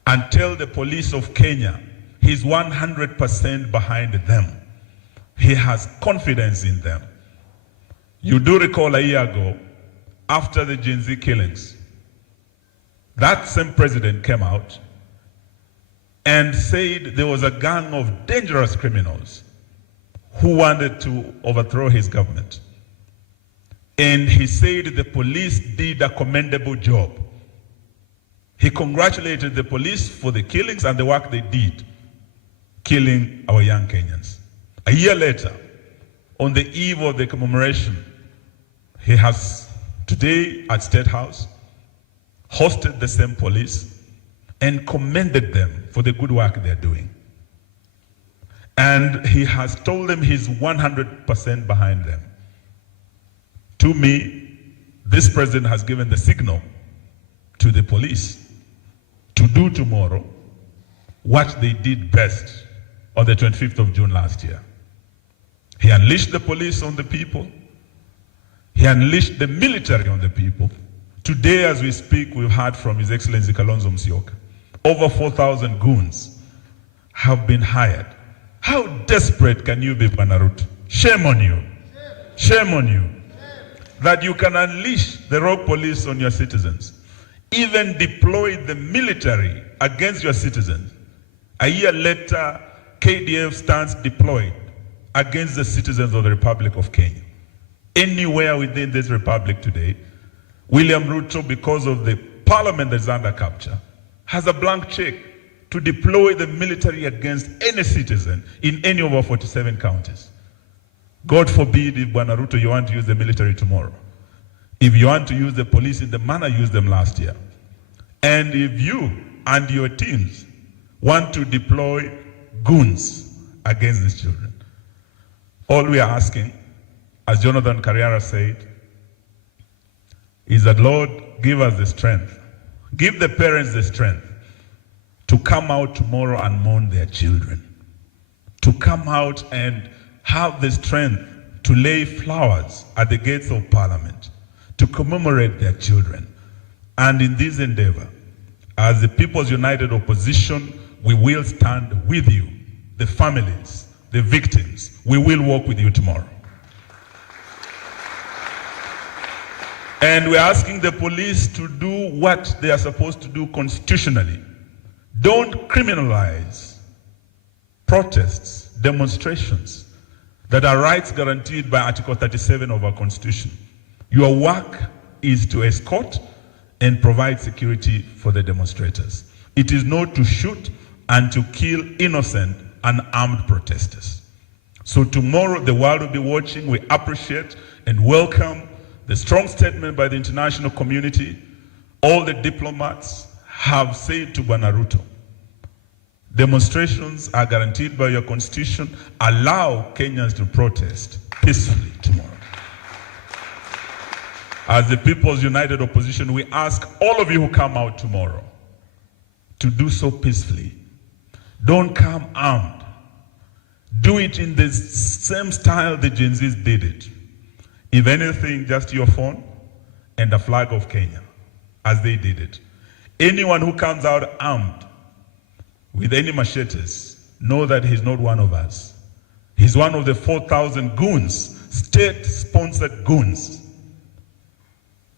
and tell the police of Kenya he's 100% behind them. He has confidence in them. You do recall a year ago, after the Gen Z killings, that same president came out and said there was a gang of dangerous criminals who wanted to overthrow his government. And he said the police did a commendable job. He congratulated the police for the killings and the work they did, killing our young Kenyans. A year later, on the eve of the commemoration, he has today at State House hosted the same police and commended them for the good work they're doing. And he has told them he's 100% behind them. To me, this president has given the signal to the police to do tomorrow what they did best on the 25th of June last year. He unleashed the police on the people. He unleashed the military on the people. Today, as we speak, we've heard from His Excellency Kalonzo Musyoka. Over 4,000 goons have been hired. How desperate can you be, Banaruto? Shame on you. Shame on you. That you can unleash the rogue police on your citizens. Even deploy the military against your citizens. A year later, KDF stands deployed against the citizens of the Republic of Kenya. Anywhere within this republic today, William Ruto, because of the parliament that's under capture, has a blank check to deploy the military against any citizen in any of our 47 counties. God forbid if Bwana Ruto, you want to use the military tomorrow. If you want to use the police in the manner you used them last year. And if you and your teams want to deploy goons against these children, all we are asking, as Jonathan Carriera said, is that Lord, give us the strength. Give the parents the strength to come out tomorrow and mourn their children. To come out and have the strength to lay flowers at the gates of Parliament, to commemorate their children. And in this endeavor, as the People's United Opposition, we will stand with you, the families, the victims. We will walk with you tomorrow. And we're asking the police to do what they are supposed to do constitutionally. Don't criminalize protests, demonstrations that are rights guaranteed by Article 37 of our Constitution. Your work is to escort and provide security for the demonstrators. It is not to shoot and to kill innocent, unarmed protesters. So tomorrow the world will be watching. We appreciate and welcome the strong statement by the international community. All the diplomats have said to Bwana Ruto, demonstrations are guaranteed by your constitution. Allow Kenyans to protest peacefully tomorrow. As the People's United Opposition, we ask all of you who come out tomorrow to do so peacefully. Don't come armed. Do it in the same style the Gen Zs did it. If anything, just your phone and a flag of Kenya, as they did it. Anyone who comes out armed with any machetes, know that he's not one of us. He's one of the 4,000 goons, state-sponsored goons.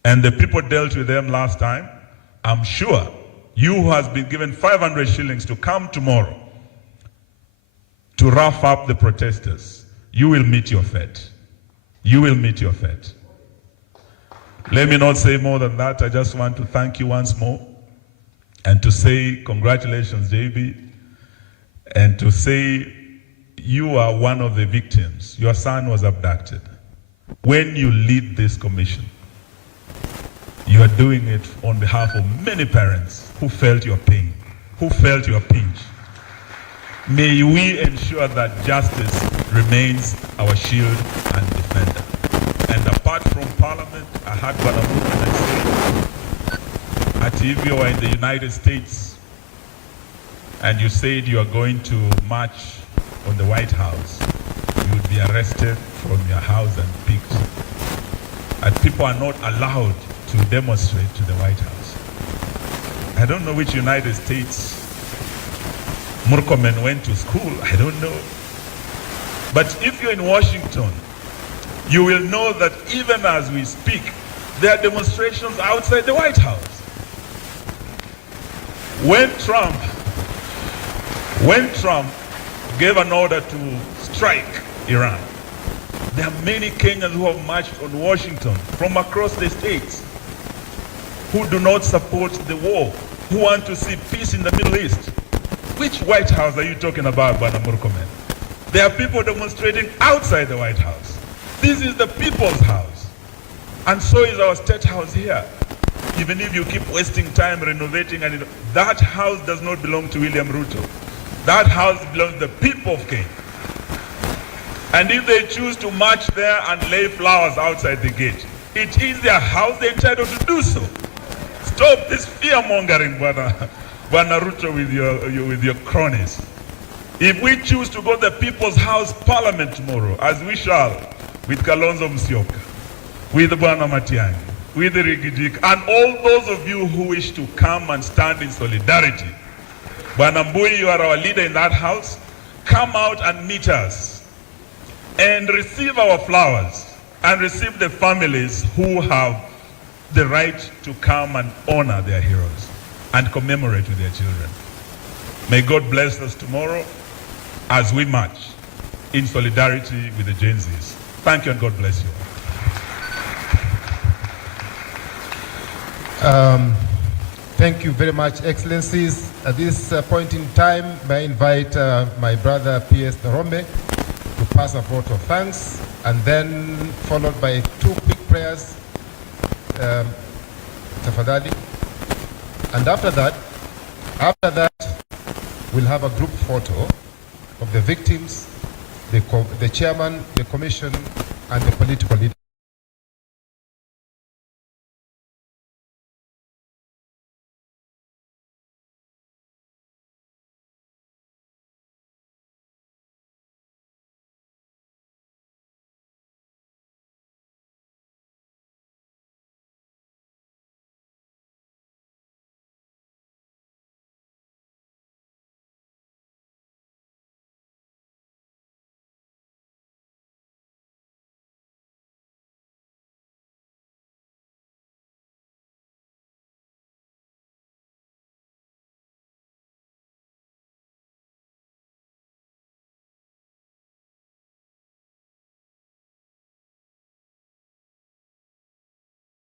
And the people dealt with them last time. I'm sure you who has been given 500 shillings to come tomorrow to rough up the protesters, you will meet your fate. You will meet your fate. Let me not say more than that. I just want to thank you once more and to say congratulations, JB, and to say you are one of the victims. Your son was abducted. When you lead this commission, you are doing it on behalf of many parents who felt your pain, who felt your pinch. May we ensure that justice remains our shield and defender. And apart from Parliament, I had Bwana Musyoka say, at if you are in the United States and you said you are going to march on the White House, you would be arrested from your house and picked. And people are not allowed to demonstrate to the White House. I don't know which United States Murkomen went to school, I don't know. But if you're in Washington, you will know that even as we speak, there are demonstrations outside the White House. When Trump gave an order to strike Iran, there are many Kenyans who have marched on Washington from across the states who do not support the war, who want to see peace in the Middle East. Which White House are you talking about, Bwana Murkomen? There are people demonstrating outside the White House. This is the people's house. And so is our state house here. Even if you keep wasting time renovating, and that house does not belong to William Ruto. That house belongs to the people of Kenya. And if they choose to march there and lay flowers outside the gate, it is their house, they're entitled to do so. Stop this fear-mongering, Bwana Ruto, with your cronies. If we choose to go to the People's House Parliament tomorrow, as we shall, with Kalonzo Musyoka, with Bwana Matiang'i, with the Rigidik, and all those of you who wish to come and stand in solidarity, Bwana Mbui, you are our leader in that house. Come out and meet us and receive our flowers and receive the families who have the right to come and honor their heroes and commemorate with their children. May God bless us tomorrow as we march in solidarity with the Gen Zs. Thank you and God bless you. Thank you very much, Excellencies. At this point in time, may I invite my brother P.S. Narome to pass a vote of thanks, and then followed by 2 quick prayers. Tafadhali. And after that, we'll have a group photo of the victims, the chairman, the commission, and the political leaders.